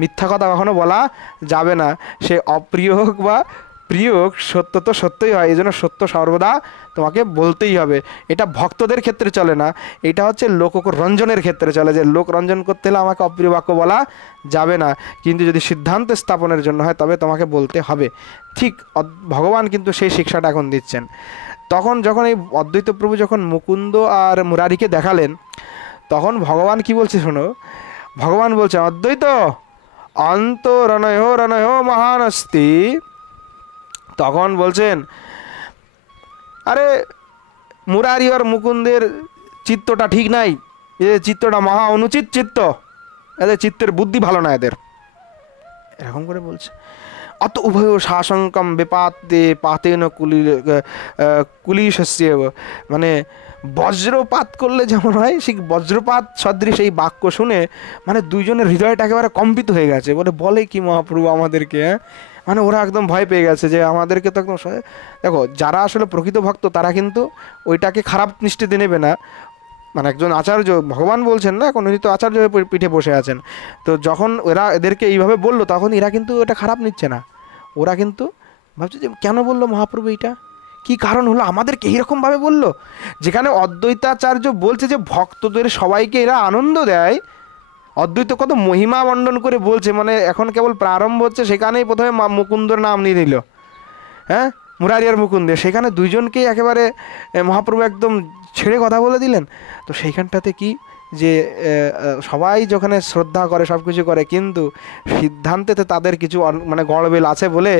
মিথ্যা কথা কখনো বলা যাবে না, সে অপ্রিয় হোক বা প্রিয় সত্য তো সত্যই হয়, এই জন্য সত্য সর্বদা তোমাকে বলতেই হবে। এটা ভক্তদের ক্ষেত্রে চলে না, এটা হচ্ছে লোক রঞ্জনের ক্ষেত্রে চলে, যে লোক রঞ্জন করতে হলে আমাকে অপ্রিয় বাক্য বলা যাবে না, কিন্তু যদি সিদ্ধান্ত স্থাপনের জন্য হয় তবে তোমাকে বলতে হবে। ঠিক ভগবান কিন্তু সেই শিক্ষাটা এখন দিচ্ছেন। তখন যখন এই অদ্বৈত প্রভু যখন মুকুন্দ আর মুরারিকে দেখালেন, তখন ভগবান কি বলছে শোনো, ভগবান বলছে অদ্বৈত অন্তরণয় রণয় মহান অস্তি। তখন বলছেন আরে মুরারি আর মুকুন্দের চিত্তটা ঠিক নাই, এদের চিত্তটা মহা অনুচিত চিত্ত, এদের চিত্তের বুদ্ধি ভালো না এদের, এরকম করে বলছে। অত উভয় শাসঙ্কম বেপাতে পাতেন কুলিশস্য, মানে বজ্রপাত করলে যেমন হয় সেই বজ্রপাত সদৃশ এই বাক্য শুনে মানে দুইজনের হৃদয়টা একেবারে কম্পিত হয়ে গেছে। বলে কি মহাপ্রভু আমাদেরকে, হ্যাঁ, মানে ওরা একদম ভয় পেয়ে গেছে যে আমাদেরকে তো একদম। দেখো যারা আসলে প্রকৃত ভক্ত তারা কিন্তু ওইটাকে খারাপ দৃষ্টিতে নেবে না। মানে একজন আচার্য, ভগবান বলছেন না, এখন উনি তো আচার্য পিঠে বসে আছেন, তো যখন এরা এদেরকে এইভাবে বললো তখন এরা কিন্তু এটা খারাপ নিচ্ছে না, ওরা কিন্তু ভাবছে যে কেন বললো মহাপ্রভু এইটা, কি কারণ হলো আমাদেরকে এইরকমভাবে বললো। যেখানে অদ্বৈতাচার্য বলছে যে ভক্তদের সবাইকে এরা আনন্দ দেয়, অদ্বৈত কত মহিমা বন্ডন করে বলছে, মানে এখন কেবল প্রারম্ভ হচ্ছে, সেখানেই প্রথমে মুকুন্দর নাম নিয়ে নিল, হ্যাঁ, মুরারি আর মুকুন্দের, সেখানে দুইজনকেই একেবারে মহাপ্রভু একদম ছেড়ে কথা বলে দিলেন। তো সেইখানটাতে কি যে সবাই যেখানে শ্রদ্ধা করে সব কিছু করে, কিন্তু সিদ্ধান্তেতে তাদের কিছু মানে গড়বেল আছে বলে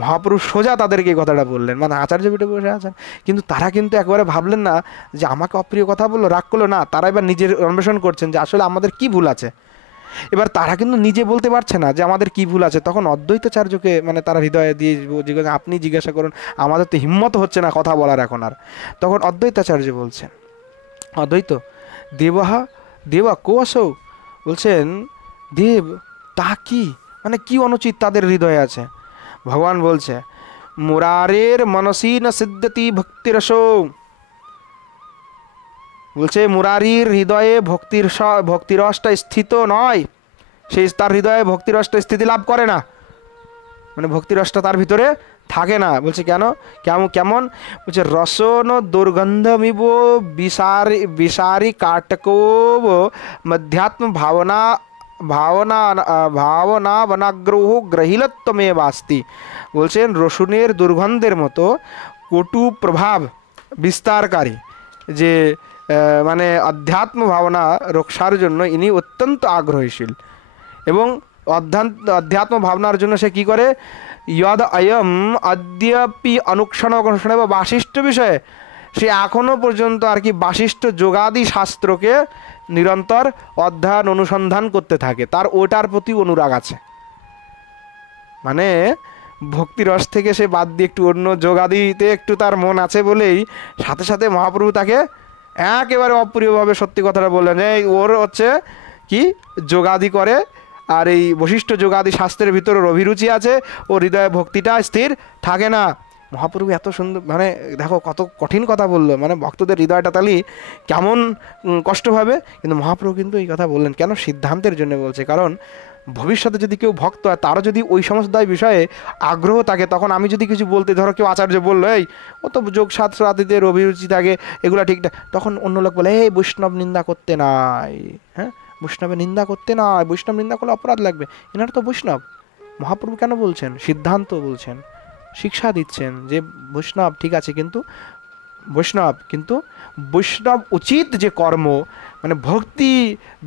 মহাপুরুষ সোজা তাদেরকে এই কথাটা বললেন, মানে আচার্য পিঠে বসে আছেন, কিন্তু তারা কিন্তু একবারে ভাবলেন না যে আমাকে অপ্রিয় কথা বললো, রাগ করলো না, তারা এবার নিজের অন্বেষণ করছেন যে আসলে আমাদের কি ভুল আছে। এবার তারা কিন্তু নিজে বলতে পারছে না যে আমাদের কি ভুল আছে, তখন অদ্বৈতাচার্যকে মানে তারা হৃদয়ে দিয়ে জিজ্ঞাসা, আপনি জিজ্ঞাসা করুন, আমাদের তো হিম্মত হচ্ছে না কথা বলার এখন আর। তখন অদ্বৈতাচার্য বলছেন, অদ্বৈত দেবহা দেবা কো আসো, বলছেন দেব তা কি, মানে কি অনুচিত তাদের হৃদয়ে আছে। ভগবান বলছে মুরারের মনসী ন সিদ্ধতি ভক্তিরসো, বলছে মুরারির হৃদয়ে ভক্তিরসটা স্থিত নয়, সেই তার হৃদয়ে ভক্তিরসটা স্থিতি লাভ করে না, মানে ভক্তিরসটা তার ভিতরে থাকে না। বলছে কেন, কেমন বলছে রসন দুর্গন্ধমিব বিষারি কাটকো মধ্যাত্ম ভাবনা ভাবনা ভাবনা বনাগ্রহ গ্রহিলত্বমে বাস্তি। বলছেন রসুনের দুর্গন্ধের মতো কটু প্রভাব বিস্তারকারী যে মানে অধ্যাত্ম ভাবনা রক্ষার জন্য ইনি অত্যন্ত আগ্রহীশীল, এবং অধ্যাত্ম ভাবনার জন্য সে কি করে, ইয়দ অয়ম অদ্যাপি অনুক্ষণ বা বাশিষ্ঠ বিষয়ে, সে এখনও পর্যন্ত আর কি বাশিষ্ঠ যোগাদি শাস্ত্রকে নিরন্তর অধ্যয়ন অনুসন্ধান করতে থাকে, তার ওটার প্রতি অনুরাগ আছে। মানে ভক্তিরস থেকে সে বাদ দিয়ে একটু অন্য যোগাদিতে একটু তার মন আছে বলেই সাথে সাথে মহাপ্রভু তাকে একেবারে অপ্রিয়ভাবে সত্যি কথাটা বললেন, এই ওর হচ্ছে কি যোগাদি করে, আর এই বশিষ্ঠ যোগাদি শাস্ত্রের ভিতরে অভিরুচি আছে, ও হৃদয়ে ভক্তিটা স্থির থাকে না। মহাপ্রভু এত সুন্দর, মানে দেখো কত কঠিন কথা বললো, মানে ভক্তদের হৃদয়টা তাহলে কেমন কষ্ট হবে, কিন্তু মহাপ্রভু কিন্তু এই কথা বললেন কেন, সিদ্ধান্তের জন্য বলছে। কারণ ভবিষ্যতে যদি কেউ ভক্ত হয় তারও যদি ওই সমস্ত বিষয়ে আগ্রহ থাকে, তখন আমি যদি কিছু বলতে, ধরো কেউ আচার্য বললো এই ও তো যোগ শাস্ত্রাদিদের অভিরুচি থাকে এগুলো ঠিক না, তখন অন্য লোক বলে এই বৈষ্ণব নিন্দা করতে নাই, হ্যাঁ বৈষ্ণবের নিন্দা করতে নয়, বৈষ্ণব নিন্দা করলে অপরাধ লাগবে, এনারা তো বৈষ্ণব। মহাপ্রভু কেন বলছেন, সিদ্ধান্ত বলছেন, শিক্ষা দিচ্ছেন যে বৈষ্ণব ঠিক আছে, কিন্তু বৈষ্ণব উচিত যে কর্ম, মানে ভক্তি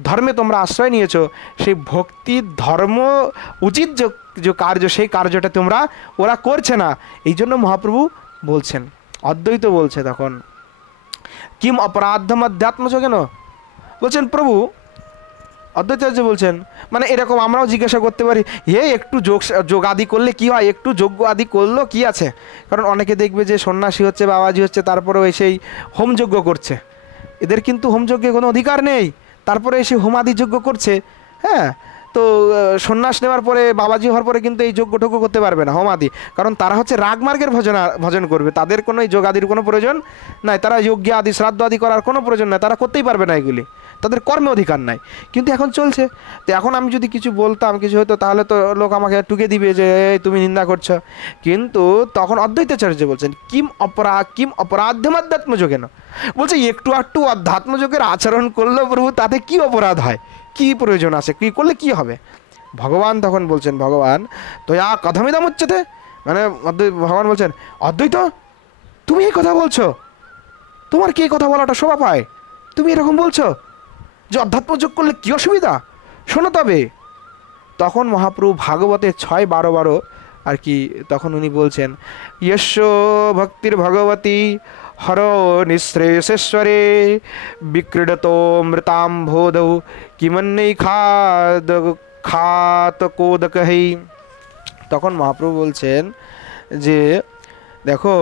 ধর্মে তোমরা আশ্রয় নিয়েছো, সেই ভক্তি ধর্ম উচিত যে কার্য, সেই কার্যটা তোমরা ওরা করছে না, এই জন্য মহাপ্রভু বলছেন, অদ্বৈত বলছে তখন কিম অপরাধম অধ্যাত্ম কেন, বলছেন প্রভু অদ্বৈতাচার্য বলছেন, মানে এরকম আমরাও জিজ্ঞাসা করতে পারি, হে একটু যোগ আদি করলে কি হয়, একটু যোগ্য আদি করলো কি আছে, কারণ অনেকে দেখবে যে সন্ন্যাসী হচ্ছে বাবাজি হচ্ছে তারপরেও এসেই হোমযজ্ঞ করছে, এদের কিন্তু হোমযজ্ঞে কোনো অধিকার নেই, তারপরে এসে হোমাদি যজ্ঞ করছে, হ্যাঁ, তো সন্ন্যাস নেওয়ার পরে বাবাজি হওয়ার পরে কিন্তু এই যজ্ঞ ঠজ্ঞ করতে পারবে না হোমাদি, কারণ তারা হচ্ছে রাগমার্গের ভজন করবে, তাদের কোনো এই যোগ আদির কোনো প্রয়োজন নাই, তারা যজ্ঞ আদি শ্রাদ্ধ আদি করার কোনো প্রয়োজন নাই, তারা করতেই পারবে না এগুলি, তাদের কর্মে অধিকার নাই, কিন্তু এখন চলছে। তো এখন আমি যদি কিছু বলতাম, কিছু হতো, তাহলে তো লোক আমাকে টুকে দিবে যে এই তুমি নিন্দা করছো। কিন্তু তখন অদ্বৈতাচার্য বলছেন কিম অপরাধ্যম আধ্যাত্মযোগে না, বলছে একটু একটু অধ্যাত্মযোগের আচরণ করলেও প্রভু তাতে কি অপরাধ হয়, কি প্রয়োজন আছে, কি করলে কি হবে। ভগবান তখন বলছেন, ভগবান তো কথমিদম উচ্চতে, মানে ভগবান বলছেন অদ্বৈত তুমি এই কথা বলছো, তোমার কি এই কথা বলাটা শোভা পায়, তুমি এরকম বলছো যে অধ্যাত্মযোগ করলে কি অসুবিধা, শোনো তবে। তখন মহাপ্রভু ভাগবতে 6-12 আর কি তখন উনি বলছেন যস্য ভক্তির ভগবতী হর নিঃশ্রেষেশ্বরে বিক্রীড়তো মৃতাম্ভোধৌ কিমন্যৈ খাত কোদকহৈ। তখন মহাপ্রভু বলছেন যে দেখো,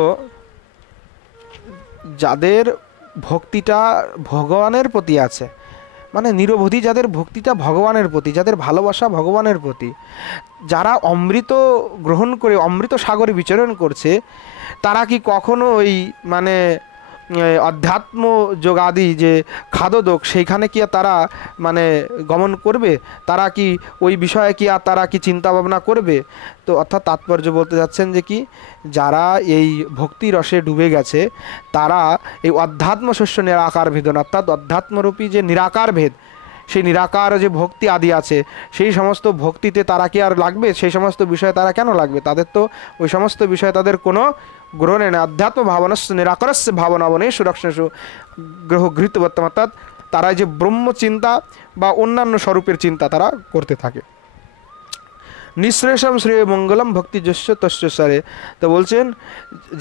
যাদের ভক্তিটা ভগবানের প্রতি আছে, মানে নিরবধি যাদের ভক্তিটা ভগবানের প্রতি, যাদের ভালোবাসা ভগবানের প্রতি, যারা অমৃত গ্রহণ করে অমৃত সাগরে বিচরণ করছে, তারা কি কখনো ওই মানে অধ্যাত্ম যোগাদি যে খাদোদক সেইখানে কি আর তারা মানে গমন করবে, তারা কি ওই বিষয়ে কি আর তারা কি চিন্তা ভাবনা করবে। তো অর্থাৎ তাৎপর্য বলতে যাচ্ছেন যে কি, যারা এই ভক্তি রসে ডুবে গেছে তারা এই অধ্যাত্ম শস্য নিরাকার ভেদন, অর্থাৎ অধ্যাত্মরূপী যে নিরাকার ভেদ, সেই নিরাকার যে ভক্তি আদি আছে, সেই সমস্ত ভক্তিতে তারা কি আর লাগবে, সেই সমস্ত বিষয়ে তারা কেন লাগবে, তাদের তো ওই সমস্ত বিষয়ে তাদের কোনো গ্রহণে না। আধ্যাত্ম ভাবনস্য নিরাকারস্য ভাবনাবনে সুরক্ষণসু গ্রহ গৃহীতবত্তম, অর্থাৎ তারা যে ব্রহ্ম চিন্তা বা অন্যান্য স্বরূপের চিন্তা তারা করতে থাকে। নিঃশ্রেষম শ্রেয় মঙ্গলম ভক্তিযস্য তস্য সারে। তো বলছেন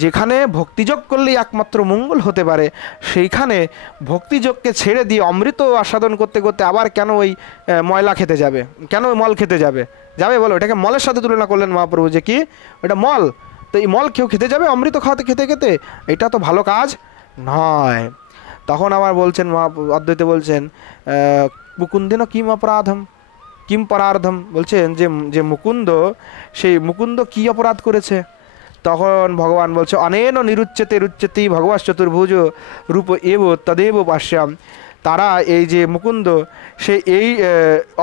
যেখানে ভক্তিযোগ করলেই একমাত্র মঙ্গল হতে পারে, সেইখানে ভক্তিযোগকে ছেড়ে দিয়ে অমৃত আস্বাদন করতে করতে আবার কেন ওই ময়লা খেতে যাবে, কেন ওই মল খেতে যাবে, যাবে বলো? এটাকে মলের সাথে তুলনা করলেন মহাপ্রভু, যে কি ওটা মল, তো এই মল কেউ খেতে যাবে অমৃত খাওয়াতে খেতে খেতে? এটা তো ভালো কাজ নয়। তখন আবার বলছেন অদ্বৈত বলছেন মুকুন্দিন কিম অপরাধম কিম পরার্ধম, বলছেন যে যে মুকুন্দ, সেই মুকুন্দ কি অপরাধ করেছে? তখন ভগবান বলছে অনেন নিরুচ্যতে রুচ্যতি ভগবান চতুর্ভুজ রূপ এব তদেব পাশ্যাম। তারা এই যে মুকুন্দ, সে এই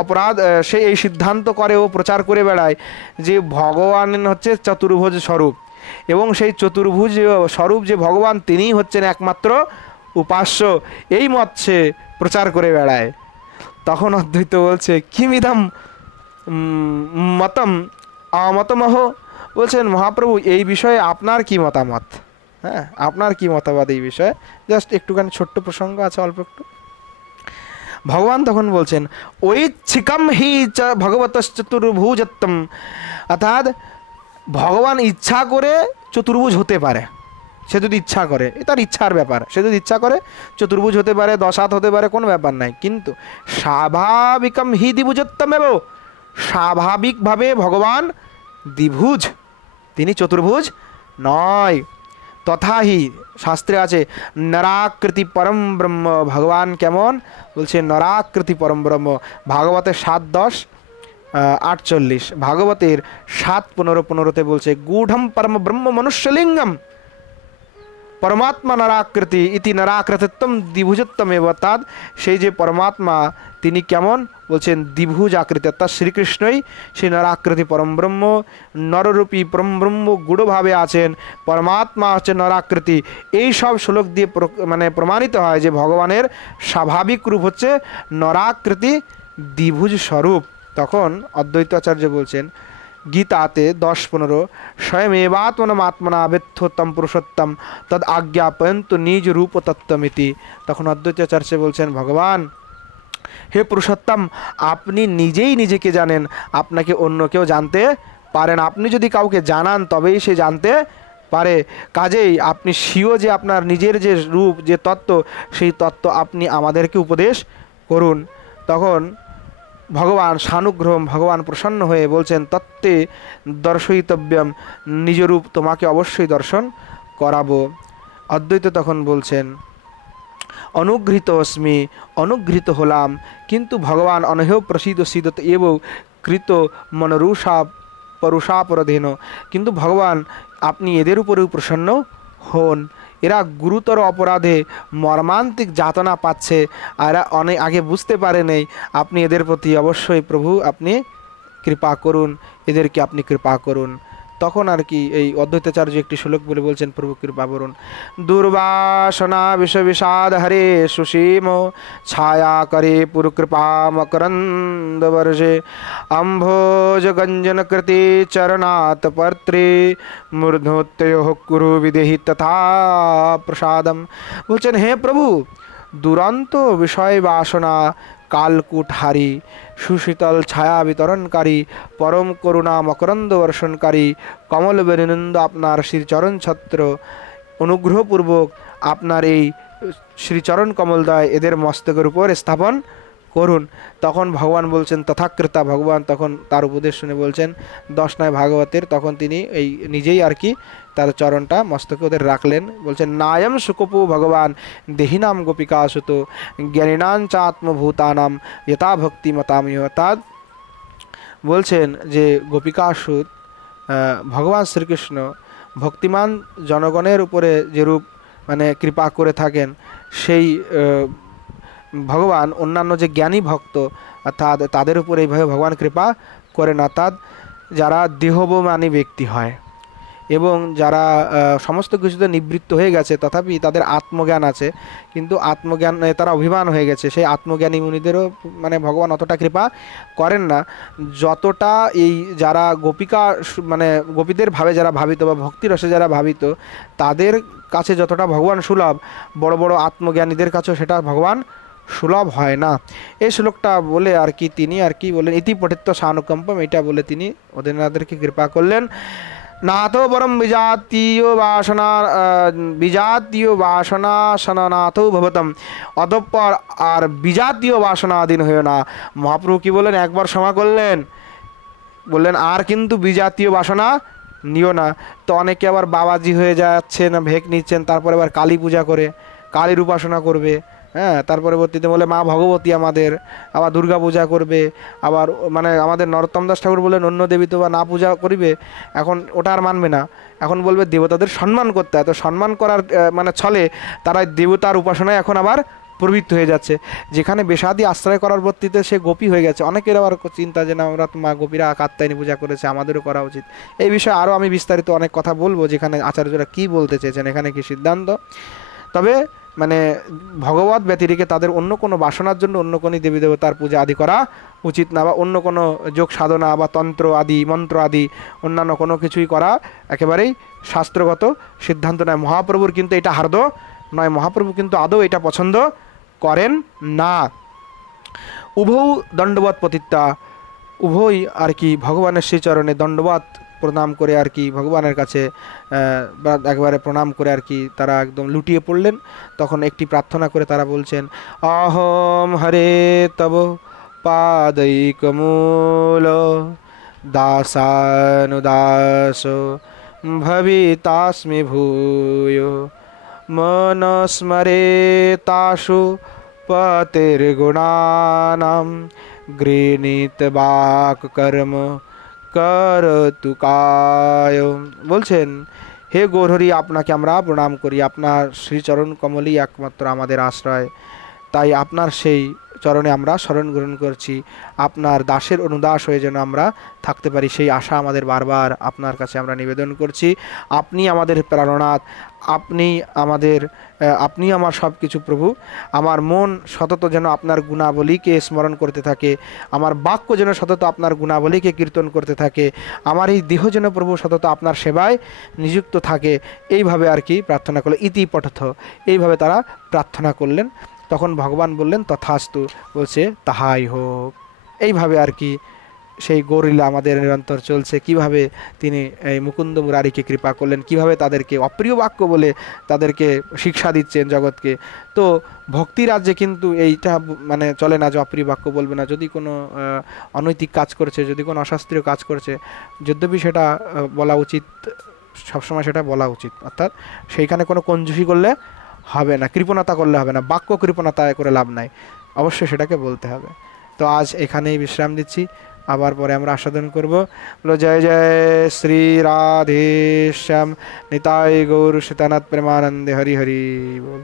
অপরাধ, সে এই সিদ্ধান্ত করে ও প্রচার করে বেড়ায় যে ভগবান হচ্ছে চতুর্ভুজ স্বরূপ, এবং সেই চতুর্ভুজ স্বরূপ যে ভগবান তিনিই হচ্ছেন একমাত্র উপাস্য, এই মত সে প্রচার করে বেড়ায়। তখন অদ্বৈত বলছে কিমিদম মতম আমতমহ, বলছেন মহাপ্রভু এই বিষয়ে আপনার কি মতামত, হ্যাঁ আপনার কি মতামত এই বিষয়ে? জাস্ট একটুখানি ছোট্ট প্রসঙ্গ আছে, অল্প একটু। ভগবান তখন বলছেন ঐচ্ছিকম হি চ ভগবত চতুর্ভুজত্বম, অর্থাৎ ভগবান ইচ্ছা করে চতুর্ভুজ হতে পারে, সে যদি ইচ্ছা করে, এ তার ইচ্ছার ব্যাপার, সে যদি ইচ্ছা করে চতুর্ভুজ হতে পারে, 10 হাত হতে পারে, কোনো ব্যাপার নাই। কিন্তু স্বাভাবিকম হি দ্বিভুজত্বমেব, স্বাভাবিকভাবে ভগবান দ্বিভুজ, তিনি চতুর্ভুজ নয়। তথাহি শাস্ত্রে আছে নরাকৃতি পরম ব্রহ্ম, ভগবান কেমন? বলছে নরাকৃতি পরম ব্রহ্ম। ভাগবতের 7:10-48, ভাগবতের 7:15-15 বলছে গূঢ়ম পরম ব্রহ্ম মনুষ্যলিঙ্গম পরমাত্মা নরাকৃতি ইতি নরাকৃতিত্বম দ্বিভুজত্বমেব, অর্থাৎ সেই যে পরমাত্মা তিনি কেমন? বলছেন দ্বিভুজ আকৃতি, অর্থাৎ শ্রীকৃষ্ণই সেই নরাকৃতি পরম ব্রহ্ম, নররূপী পরম ব্রহ্ম গূঢ়ভাবে আছেন, পরমাত্মা হচ্ছে নরাকৃতি। এই সব শ্লোক দিয়ে মানে প্রমাণিত হয় যে ভগবানের স্বাভাবিক রূপ হচ্ছে নরাকৃতি দ্বিভুজ স্বরূপ। তখন অদ্বৈতাচার্য বলছেন গীতাতে 10:15 স্বয়মেবাত্মনমাত্মনা বেত্থোত্তম পুরুষোত্তম তদ আজ্ঞাপয়ন্তু নিজ রূপ তত্ত্বমিতি। তখন অদ্বৈতাচার্য বলছেন ভগবান হে পুরুষোত্তম, আপনি নিজেই নিজেকে জানেন, আপনাকে অন্য কেউ জানতে পারেন, আপনি যদি কাউকে জানান তবেই সে জানতে পারে। কাজেই আপনি স্বীয় যে আপনার নিজের যে রূপ, যে তত্ত্ব, সেই তত্ত্ব আপনি আমাদেরকে উপদেশ করুন। তখন ভগবান সানুগ্রহম, ভগবান প্রসন্ন হয়ে বলছেন তত্ত্বে দর্শয়িতব্যম, নিজ রূপ তোমাকে অবশ্যই দর্শন করাবো। অদ্বৈত তখন বলছেন অনুগৃহীত অস্মি, অনুগৃহীত হলাম, কিন্তু ভগবান অনহেয় প্রসিদ্ধ সিদ্ধত এব কৃত মনরুষা পরুষাপরাধীন, কিন্তু ভগবান আপনি এদের উপরেও প্রসন্ন হন, এরা গুরুতর অপরাধে মর্মান্তিক যাতনা পাচ্ছে, আর এরা অনেক আগে বুঝতে পারে নেই। আপনি এদের প্রতি অবশ্যই প্রভু আপনি কৃপা করুন, এদেরকে আপনি কৃপা করুন। তখন আর কি এই অদ্বৈতাচার্য একটি শ্লোক বলে বলছেন, প্রভু কৃপা করুন। দুর্বাসনা বিষ বিষাদ হরে সুসীম ছায়া করে পুর কৃপা মকরন্দ বর্ষে অম্ভোজ গঞ্জন কৃতি চরণাত পত্রে মূর্ধোত্তয় কুরু বিদেহি তথা প্রসাদম। বলছেন হে প্রভু, দুরন্ত বিষয় বাসনা কালকুটহারী, সুশীতল ছায়া বিতরণকারী, পরম করুণা মকরন্দ বর্ষণকারী কমল বেনিনন্দ আপনার শ্রীচরণ ছত্র অনুগ্রহপূর্বক আপনার এই শ্রীচরণ কমলদয় এদের মস্তকের উপর স্থাপন করুন। তখন ভগবান বলছেন তথাকৃতা। ভগবান তখন তার উপদেশ শুনে বলছেন 10 ভাগবতের, তখন তিনি এই নিজেই আর কি তার চরণটা মস্তকে ওদের রাখলেন। বলছেন নায়ম সুকপু ভগবান দেহিনাম গোপিকাসুত জ্ঞানীনাঞ্চাত্মভূতানাম যথা ভক্তি মতামিহ। অর্থাৎ বলছেন যে গোপিকাসুত ভগবান শ্রীকৃষ্ণ ভক্তিমান জনগণের উপরে যেরূপ মানে কৃপা করে থাকেন, সেই ভগবান অন্যান্য যে জ্ঞানী ভক্ত অর্থাৎ তাদের উপর এইভাবে ভগবান কৃপা করেন। অর্থাৎ যারা দেহবমানী ব্যক্তি হয় এবং যারা সমস্ত কিছুতে নিবৃত্ত হয়ে গেছে তথাপি তাদের আত্মজ্ঞান আছে, কিন্তু আত্মজ্ঞান তারা অভিমান হয়ে গেছে, সেই আত্মজ্ঞানী মুনিদেরও মানে ভগবান অতটা কৃপা করেন না যতটা এই যারা গোপিকা মানে গোপীদের ভাবে যারা ভাবিত বা ভক্তিরসে যারা ভাবিত তাদের কাছে যতটা ভগবান সুলভ, বড় বড় আত্মজ্ঞানীদের কাছেও সেটা ভগবান সুলভ হয় না। এই শ্লোকটা বলে আর কি তিনি আর কি বললেন ইতি পঠিত্ব সানুকম্পম, এটা বলে তিনি ওদেরকে কৃপা করলেন। নাথো পরম বিজাতীয় বাসনা সনাথ ভবতম, অতঃপর আর বিজাতীয় বাসনাধীন হয়েও না। মহাপ্রভু কি বললেন, একবার ক্ষমা করলেন, বললেন আর কিন্তু বিজাতীয় বাসনা নিও না। তো অনেকে আবার বাবাজি হয়ে যাচ্ছেন, ভেক নিচ্ছেন, তারপরে আবার কালী পূজা করে কালীর উপাসনা করবে, হ্যাঁ, তার পরবর্তীতে বলে মা ভগবতী আমাদের, আবার দুর্গা পূজা করবে, আবার মানে আমাদের নরোত্তম দাস ঠাকুর বললেন অন্য দেবী তো বা না পূজা করিবে, এখন ওটা আর মানবে না, এখন বলবে দেবতাদের সম্মান করতে হয়। তো সম্মান করার মানে ছলে তারা দেবতার উপাসনায় এখন আবার প্রবৃত্ত হয়ে যাচ্ছে, যেখানে বেশাদি আশ্রয় করার বর্তিতে সে গোপী হয়ে গেছে। অনেকের আবার চিন্তা যে না আমরা তো মা গোপীরা কাত্যায়নী পূজা করেছে, আমাদেরও করা উচিত। এই বিষয়ে আরও আমি বিস্তারিত অনেক কথা বলবো, যেখানে আচার্যরা কী বলতে চেয়েছেন, এখানে কি সিদ্ধান্ত। তবে মানে ভগবত ব্যতিরেকে তাদের অন্য কোনো বাসনার জন্য অন্য কোনো দেবী দেবতার পূজা আদি করা উচিত না, বা অন্য কোনো যোগ সাধনা বা তন্ত্র আদি মন্ত্র আদি অন্যান্য কোনো কিছুই করা একেবারেই শাস্ত্রগত সিদ্ধান্ত নয়। মহাপ্রভুর কিন্তু এটা হার্দ নয়, মহাপ্রভু কিন্তু আদৌ এটা পছন্দ করেন না। উভৌ দণ্ডবত পতিতা, উভয় আর কি ভগবানের শ্রীচরণে দণ্ডবত প্রণাম করে আর কি ভগবানের কাছে একবারে প্রণাম করে আর কি তারা একদম লুটিয়ে পড়লেন। তখন একটি প্রার্থনা করে তারা বলছেন অহম হরে তব পাদৈকমূল দাসানুদাস ভবিতাস্মি ভূয় মনস্মরেতাসু পতির্গুণানাম গৃহীত বাক কর্ম কর তুকায়। বলছেন হে গৌরহরি, আপনাকে আমরা প্রণাম করি, আপনার শ্রীচরণ কমলই একমাত্র আমাদের আশ্রয়, তাই আপনার সেই চরণে আমরা শরণ গ্রহণ করছি। আপনার দাসের অনুদাস হয়ে যেন আমরা থাকতে পারি, সেই আশা আমাদের বারবার আপনার কাছে আমরা নিবেদন করছি। আপনি আমাদের প্রেরণাথ, আপনি আমার সব কিছু প্রভু। আমার মন সতত যেন আপনার গুণাবলীকে স্মরণ করতে থাকে, আমার বাক্য যেন সতত আপনার গুণাবলীকে কীর্তন করতে থাকে, আমার এই দেহ যেন প্রভু সতত আপনার সেবায় নিযুক্ত থাকে। এইভাবে আর কি প্রার্থনা করলেন, ইতি পঠথ, এইভাবে তারা প্রার্থনা করলেন। তখন ভগবান বললেন তথাস্তু, বলছে তাহাই হোক। এইভাবে আর কি সেই গৌরলীলা আমাদের নিরন্তর চলছে। কিভাবে তিনি এই মুকুন্দ মুরারিকে কৃপা করলেন, কিভাবে তাদেরকে অপ্রিয় বাক্য বলে তাদেরকে শিক্ষা দিচ্ছেন জগৎকে। তো ভক্তি রাজ্যে কিন্তু এইটা মানে চলে না যে অপ্রিয় বাক্য বলবে না। যদি কোনো অনৈতিক কাজ করছে, যদি কোনো অশাস্ত্রীয় কাজ করছে, যদ্যপি সেটা বলা উচিত, সবসময় সেটা বলা উচিত, অর্থাৎ সেইখানে কোনো কঞ্জুসি করলে হবে না, কৃপণতা করলে হবে না, বাক্য কৃপণতা করে লাভ নাই, অবশ্যই সেটাকে বলতে হবে। তো আজ এখানেই বিশ্রাম দিচ্ছি। আবার পরে আমরা আস্বাদন করব। বলো জয় জয় শ্রী রাধে শ্যাম নিতাই গৌর সীতানাথ প্রেমানন্দে হরি হরি বল।